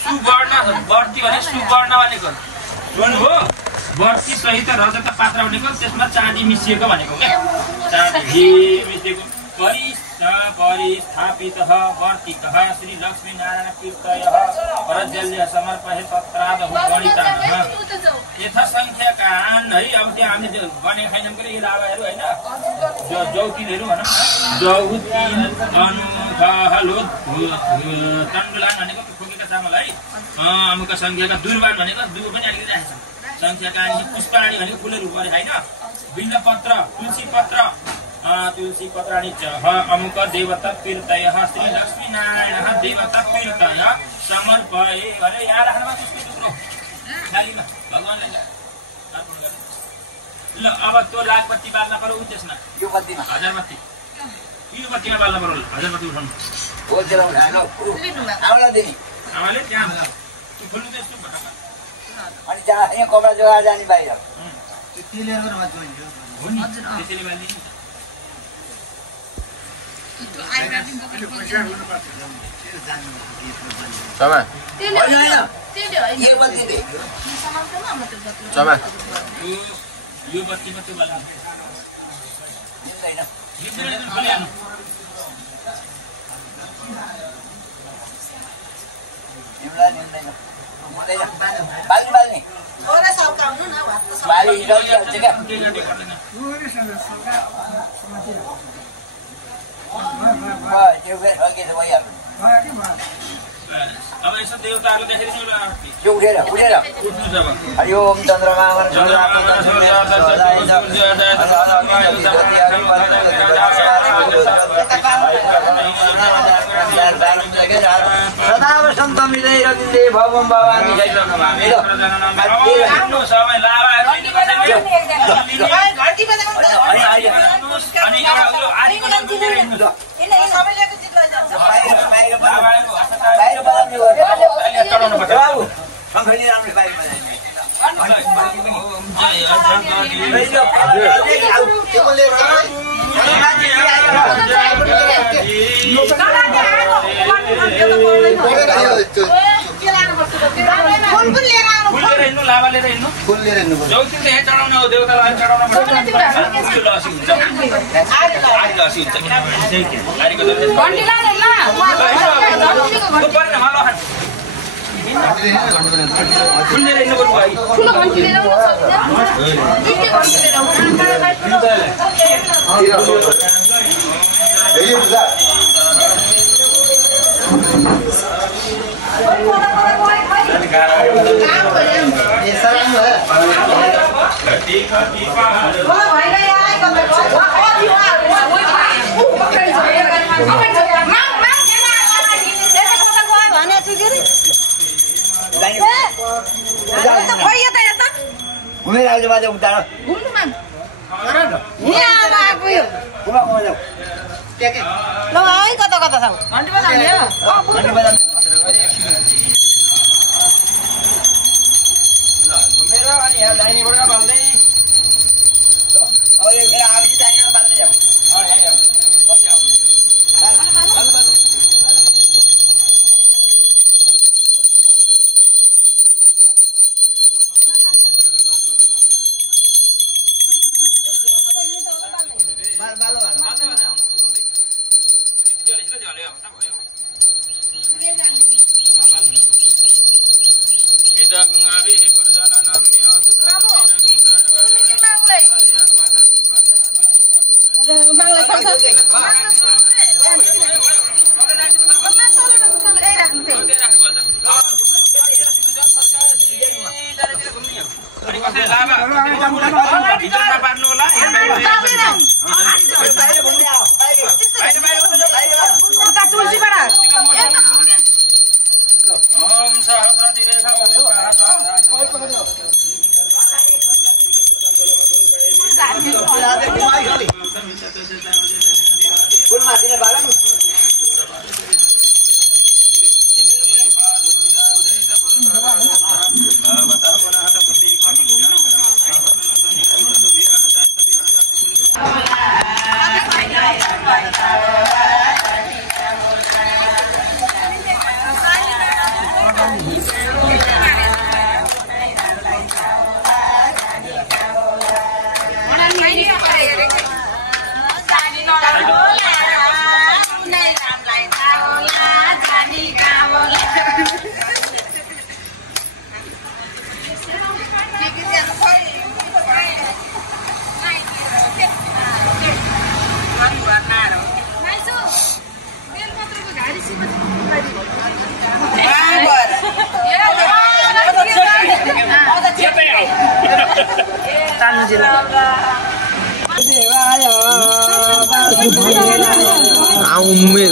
सुवर्ण वर्ती भने सुवर्ण भनेको सुन हो वर्ती सहित रजत पात्र भनेको त्यसमा चाँदी मिसिएको भनेको क्या चाँदी मिसिएको परिस्थापितः वर्तिकः श्री लक्ष्मीनारायण तीर्थयः प्रज्वल्य समर्पये तत्रादहु गणितानः यथा संख्याकान है अब त्यहाँ हामीले गनेको छैनौँ कि यो लाभाहरू होइन जौतिनहरू भनौँ जौतिन अनुखहलो तण्डुलान भनेको फुकेका चामल है अमुका संख्याका दुर्बान भनेको दुर् पनि अलिकति राखेको छ संख्याकान पुष्पाणी भनेको फुलहरू परे होइन बिल्वपत्र तुलसी पत्राणि च अमुक देवता तीर्थयः श्री लक्ष्मीनारायणः देवता तीर्थय समर्पये अरे यहाँ राख्नमा त्यसको टुक्रो थालीमा भगवानलाई अर्पण गर्नु ल अब त्यो लाखबत्ती बाल्न पर्यो उ त्यसमा यो बत्तीमा हजारबत्ती यो बत्तीमा बाल्न पर्यो हजारबत्ती उठाउनु हो जलाउनु हैन आमाले दिने आमाले त्यहाँ खुल्नु त्यस्तो भटका अनि जहाँ यहाँ कपडा जोगा जाने बाहिर त्यो तेलेर गर्न जोइन्छ हो नि त्यसैले बाल्दिनु Sama. Sama. यो बत्ती मात्रै बाल्नु बाल्ने थोरै सौकाउनु न भात त बाली हिँड्छ क्या अब यसो देवताहरुले देखेर नि यो उठेर हरि ओम चन्द्रमा सदा वसन्तम हृदय रविन्दे भवम भवामी जय नमामि समय लाभाहरु घटी बजाउनु अनि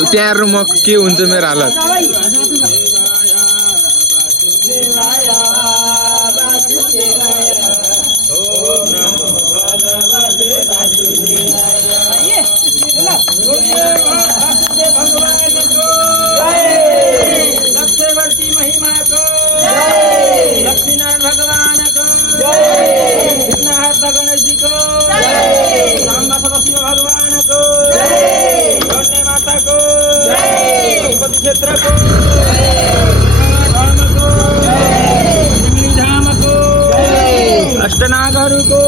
त्यहाँ म के हुन्छ मेरो हालत अष्टनागहरूको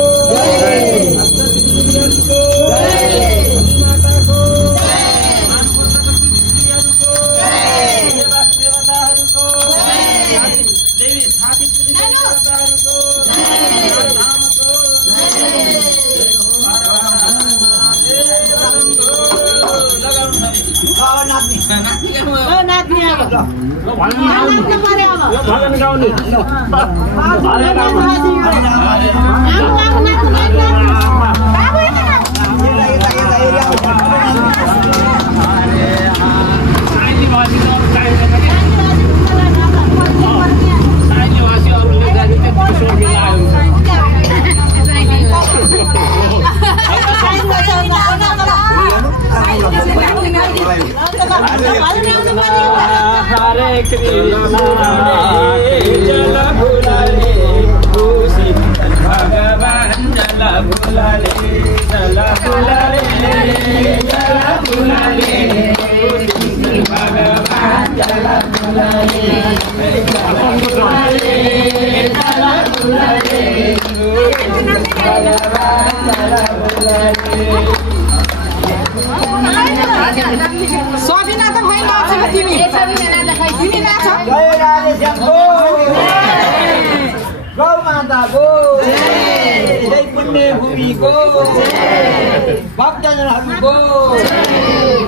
भक्तजनहरूको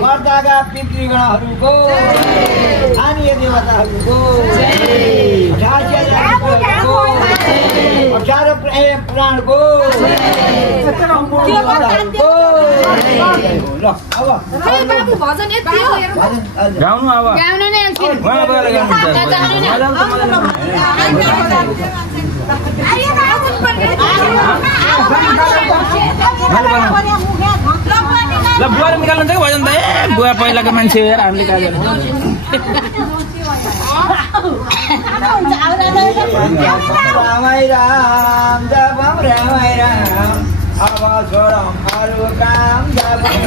मर्दाका पितृगणहरूको स्थानीय देवताहरूको अठार पुराणको गाउनु अब ल बुवा निकाल्नु चाहिँ भजन त बुवा पहिलाको मान्छे हेर हामीले काज गर्नु रामै राम जपम रामै राम अब छोडौँ अरू काम जपम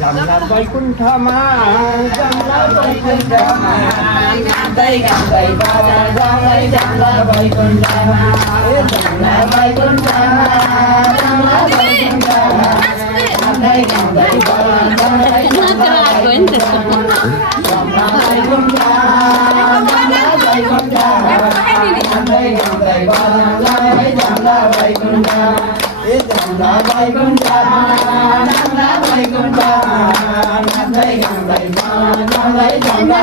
जमला बैकुण्ठमा जमला बैकुण्ठमा गाउँदै गाउँदै बाजा गाउँदै जमला बैकुण्ठमा जमला बैकुण्ठमा जमला बैकुण्ठमा गाउँदै गाउँदै बाजा गाउँदै जमला बैकुण्ठमा जमला बैकुण्ठमा जमला बैकुण्ठमा गाउँदै गाउँदै बाजा गाउँदै जमला बैकुण्ठमा जमला बैकुण्ठमा जमला बैकुण्ठमा गाउँदै गाउँदै बाजा गाउँदै जमला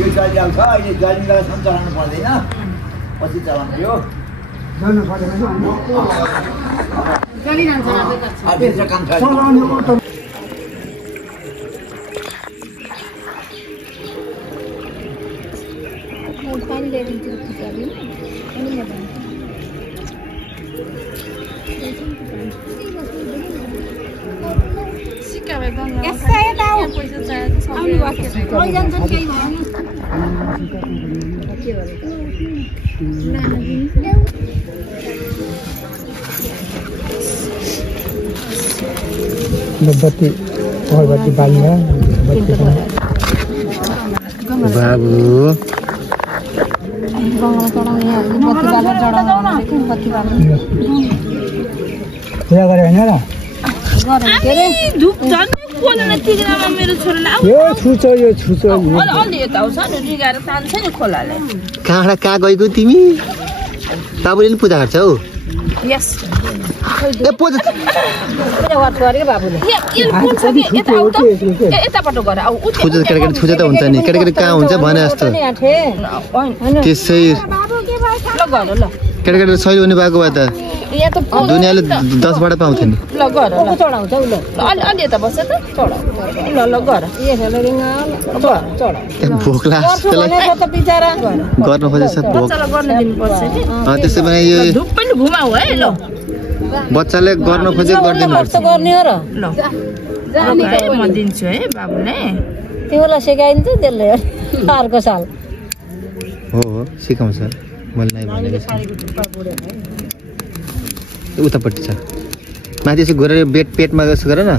यो जलि आउँछ अहिले जलिलाई सम चलाउनु पर्दैन पछि चलाउनु यो जल्नु पर्दैन काम छ बत्ती और बत्ती बाल्ने बाबु पूजा गरे हैन र मेरो छोरालाई यो छुचो अलि यता आउँछ नि रिगाएर तान्छ नि खोलाले कहाँ गएको तिमी बाबुले नि पूजा गर्छ हौ यस ए पूजा यताबाट गर अब पूजा केटाकेटी छुजा त हुन्छ नि केटाकेटी कहाँ हुन्छ भने जस्तो त्यसै केटाकेटी सही हुने भएको भए त दुनियाँले 10 बाट पाउँथ्यो नि ल गर ल चढाउँछ ल अलि यता बस्छ त चढाउ ल ल गर भोक लाग्छ गर्न खोजेछ भोक गर्न दिनुपर्छ कि त्यसै भने यो धुप पनि घुमाउ है ल बच्चाले गर्न खोजे गर्दिनु पर्छ गर्ने हो र ल म दिन्छु है बाबुले तिमीलाई सिकाइन्छ त्यसले अर्को साल हो सिकाउँछ मैले नै भनेको छु उतापट्टि छ माथि यसो गरेर पेटमा यसो गर न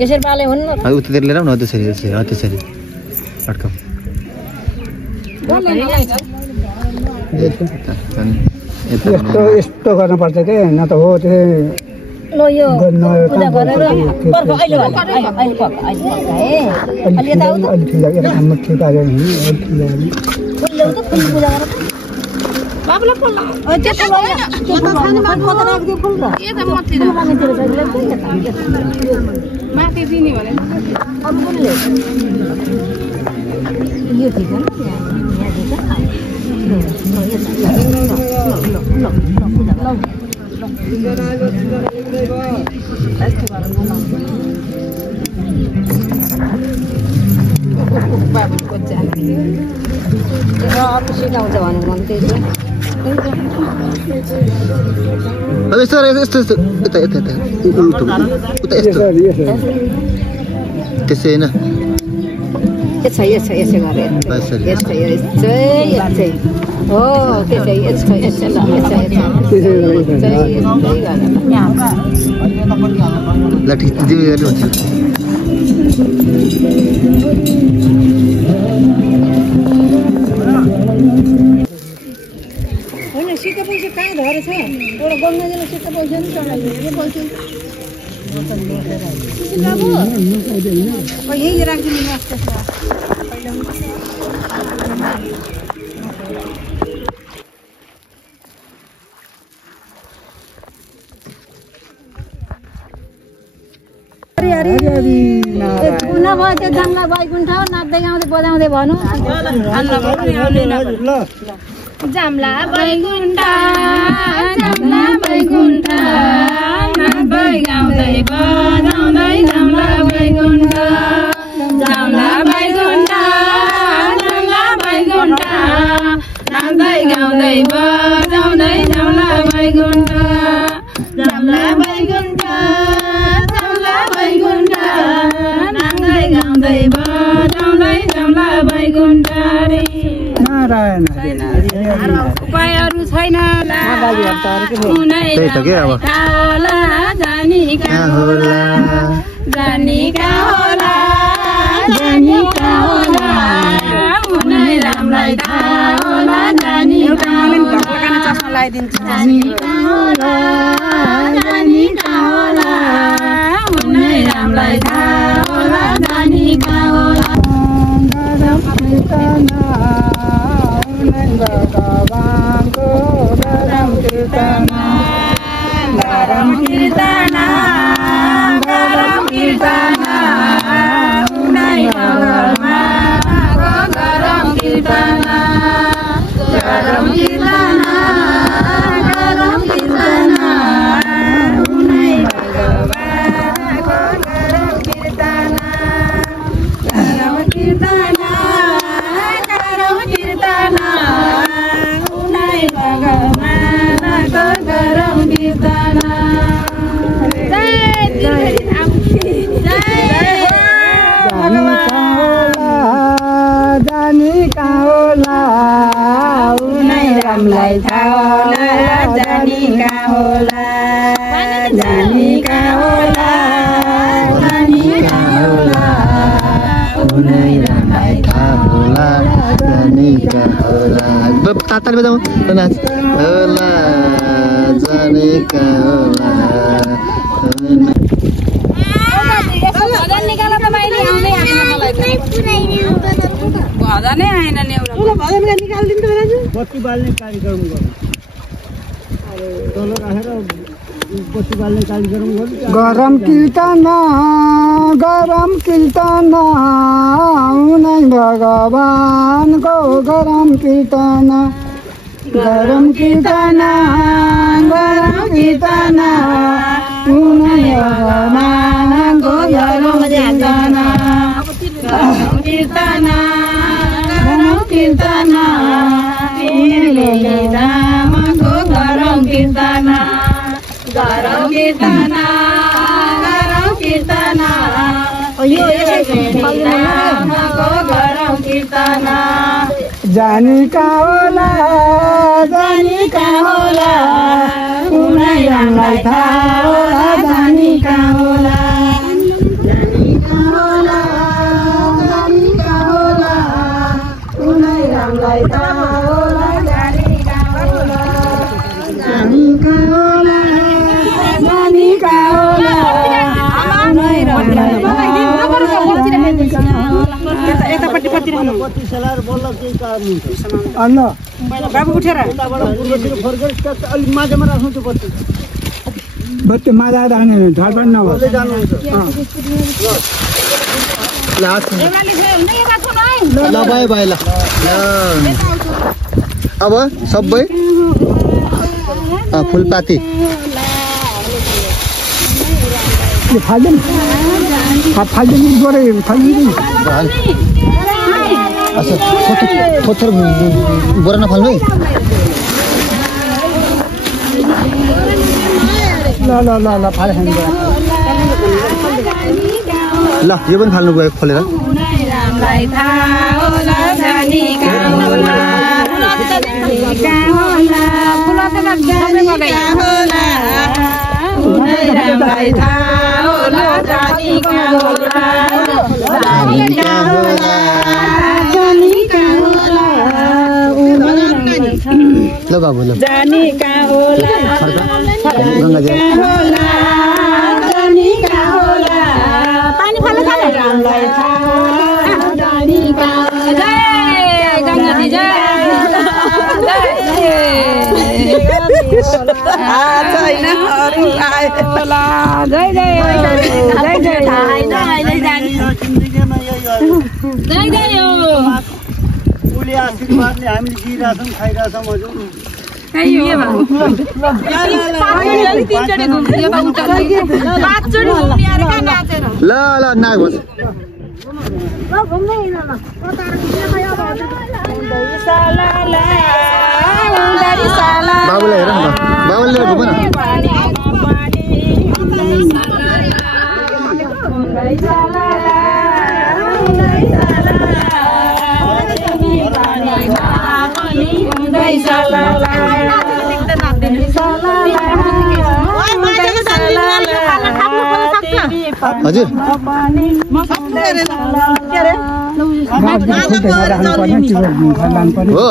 यसरी बाले हुन्न उतातिर लिएर न त्यसरी त्यसरी अड्काउ यस्तो गर्न पर्छ के न त हो त्यो ल यो पूजा गरेर पर्ख अहिले पूजा गरेर बाबुलाई फुल माथि दिने भने यो ठिक हो सिकाउँछ भने मन त्यही यस्तो यता त्यसै होइन यसै गरेर यस्तै हो त्यसै यस्तै ल ल ठिक तिमी गर्नु हुन्छ होइन सिक्का पैसा कहाँ धरेर छ एउटा गङ्गाजीलाई सिक्का पैसा नि चढाइदियो यही राखिदिनु पुनः भयो त्यो जमला बैकुण्ठ नाच्दै गाउँदै बजाउँदै भनौँ जमला बैकुण्ठ नाच्दै गाउँदै बजाउँदै जमला बैकुण्ठ वैकुण्ठरी नारायण उपायहरू छैन त्यही त के अब होला जानी कहाँ होला जानी कहाँ होला जानी कहाँ होला उनै रामलाई थाहा होला जानी कहाँ होला जानी कहाँ होला जानी कहाँ होला उनै रामलाई थाहा होला जानी कहाँ होला भगवानको गरम कीर्तना गरम कीर्तना गरम कीर्तना उनै भगवानको गरम कीर्तना गरम कीर्तना गरम कीर्तना उनै भगवानको गरम कीर्तना गरम कीर्तना गरम कीर्तना उनै भगवानको गरम कीर्तना जानी कहाँ होला उनै रामलाई थाहा होला जानी कहाँ होला जानी कहाँ होला जानी कहाँ होला उनै रामलाई थाहा होला जानी कहाँ होला ताताली बजाऊ नाच होला जानी कहाँ होला भजन निकाल त मैले आउँदै आएन मलाई भजनै आएन नि एउटा भजन निकाल्दिनु त दाजु बत्ती बाल्ने कार्यक्रम गर्नु तल राखेर बत्ती बाल्ने कार्यक्रम गर्नु गरम कीर्तना उनै भगवानको गरम कीर्तना गरम कीर्तना गरम कीर्तना उनै भगवानको गरम कीर्तना गरम कीर्तना गरम कीर्तना उनै रामको गरम कीर्तना गरम कीर्तना गरम कीर्तना रामको गरम कीर्तना जानी कहाँ होला जानी कहाँ होला उनै रामलाई थाहा होला जानी कहाँ होला जानी कहाँ होला जानी कहाँ होला उनै रामलाई थाहा होला जानी कहाँ होला जानी कहाँ होला जानी कहाँ होला उनै रामलाई थाहा बाबु उठेर अलिक माझमा राख्नु त्यो बत्ती बत्ती माझा राख्ने ढाड पनि नभए ल बाई बाई ल अब सबै फुलपाती फाल्दैन गरे फाल्दैन अच्छा थोथर बोरा नफाल्नु है ल ल ल ल फाले खानु ल यो पनि फाल्नु गयो खोलेर रामलाई थाहा होला जानी कहाँ होला कहाँ होला उनै रामलाई थाहा होला जानी कहाँ होला जानी कहाँ होला जानी कहाँ होला ल बाबु ल जानी कहाँ होला गङ्गाजी जानी कहाँ होला पानी फाल्नु थाल्यो रामलाई थाहा होला जानी कहाँ होला जय गङ्गाजी जय उसले आशीर्वादले हामीले दिइरहेछौँ खाइरहेछौँ हजुर ल ल नागोस् बाबुलाई हेर न बाबुले लिएर घुम न हजुर हो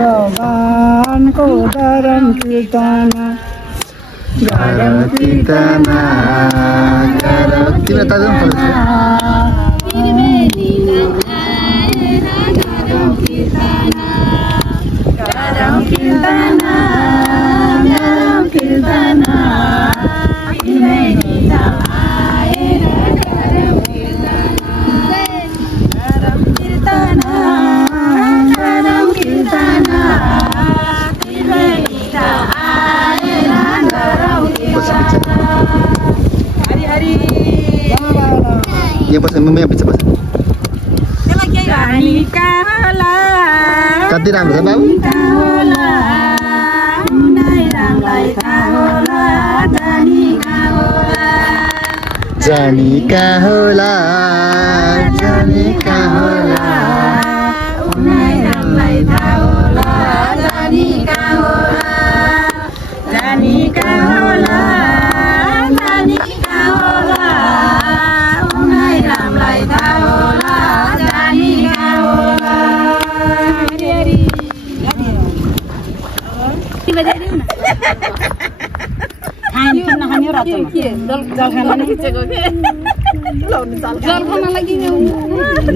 भगवानको धरम कीर्तना तिम्रो ताजा यहाँ बस्छ म यहाँ पछि बस्छ कति राम्रो छ बाबु जानी कहाँ होला जानी कहाँ होला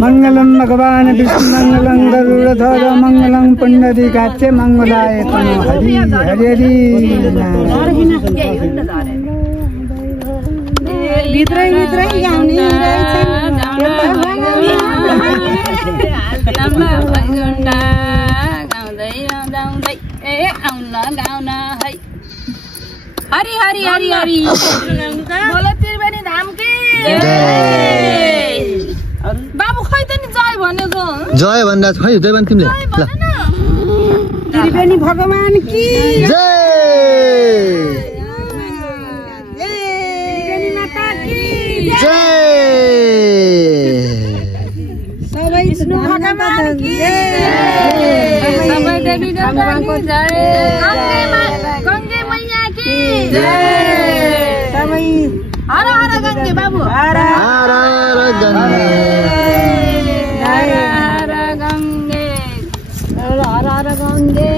मंगलम भगवान विष्णु मंगलम गरुड़ध्वज मंगलम पुंडरीकाक्ष मंगलाय तनो हरि हरि हरि हरि हरि हरि बोलो त्रिवेणी धाम की बाबु खै त नि जय भनेको जय भन्दा खै जय भन् तिमीले ल त्रिवेणी भगवान की जय त्रिवेणी माता की जय सबै विष्णु भगवान की सबै देवी देवताको जय गंगे मैया की जय सबै हर हर गंगे बाबु हर हर गंगे हर हर गंगे हर हर गंगे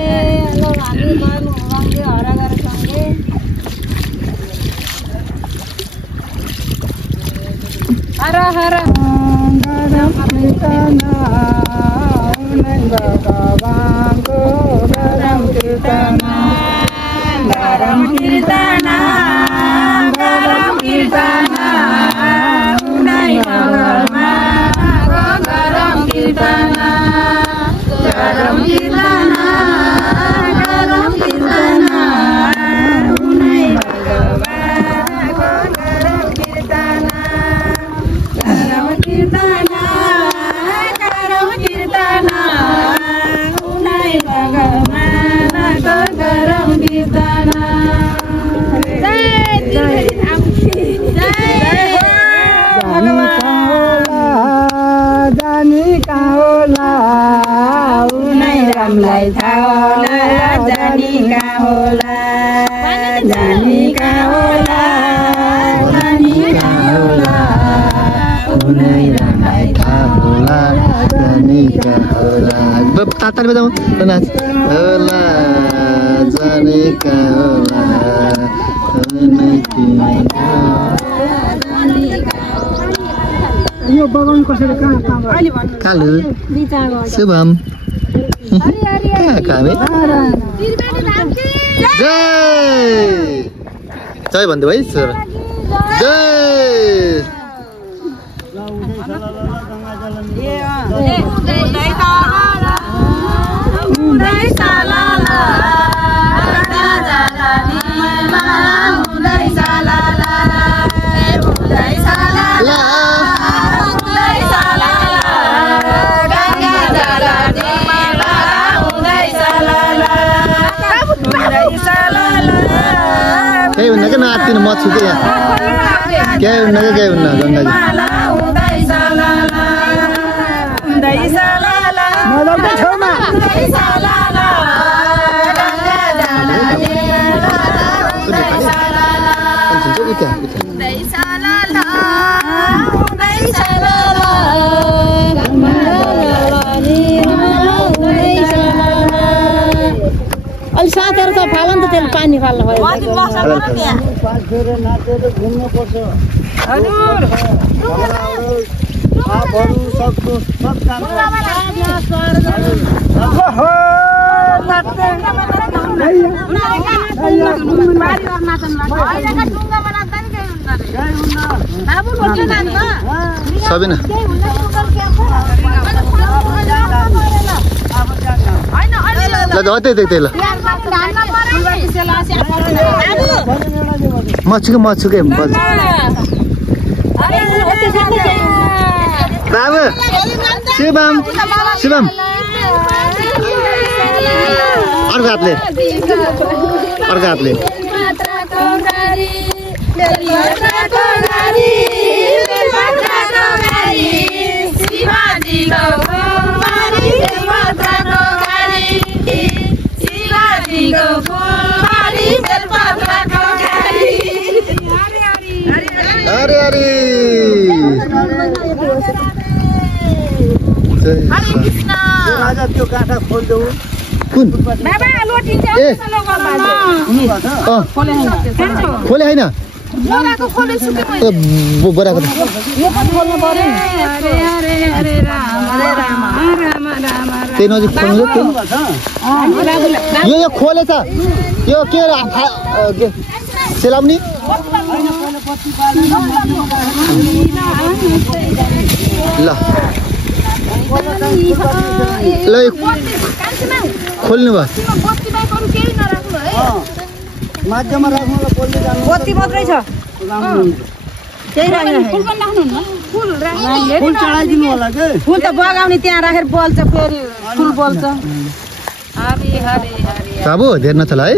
लो हामी मानु गंगे हर हर गंगे हर हर भगवानको धरम कीर्तना धरम कीर्तना धरम कीर्तना उनै घरमा धरम कीर्तना धरम कीर्तना धरम कीर्तना उनै भगवानको धरम कीर्तना धरम कीर्तना धरम कीर्तना उनै भगवानको धरम कीर्तना जानी कहाँ होला उनै रामलाई थाहा होला जानी कहाँ होला जानी कहाँ होला जानी कहाँ होला उनै रामलाई थाहा होला जानी कहाँ होला ताताले बजाऊ नाच होला जानी कहाँ होला यो बगान कसरी कहाँ कालु शुभम कहाँ कामे जय जय भन्दै भाइ सर जय Kayak bener kan hati nama suka ya. Kayak bener gangga. Malam pertama. निकाल्नु भयो पाँच फेर नाचेर घुम्नुपर्छ आफहरू सक्दो सब काम सबिना ल त्यही त्यही ल मछुके बाबु शिवम अर्को हातले अरे राजा त्यो काँटा खोल्देऊ कुन खोले होइन बोराको त्यही नजिक खोल्नु यो खोलेछ यो के सेलाउने ल खोल्नु भयो माध्यममा राख्नुलाई कसले जानु बत्ती मात्रै छ त्यही फुल चढाइदिनु होला के फुल त बगाउने त्यहाँ राखेर बल्छ फेरि फुल बल्छ बाबु धेर नचला है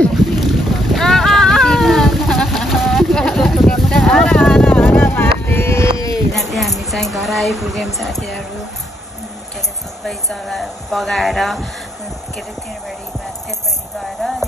हामी चाहिँ घर आइपुग्यौँ साथीहरू के अरे सबै जग्गा बगाएर के अरे तेरबारी गएर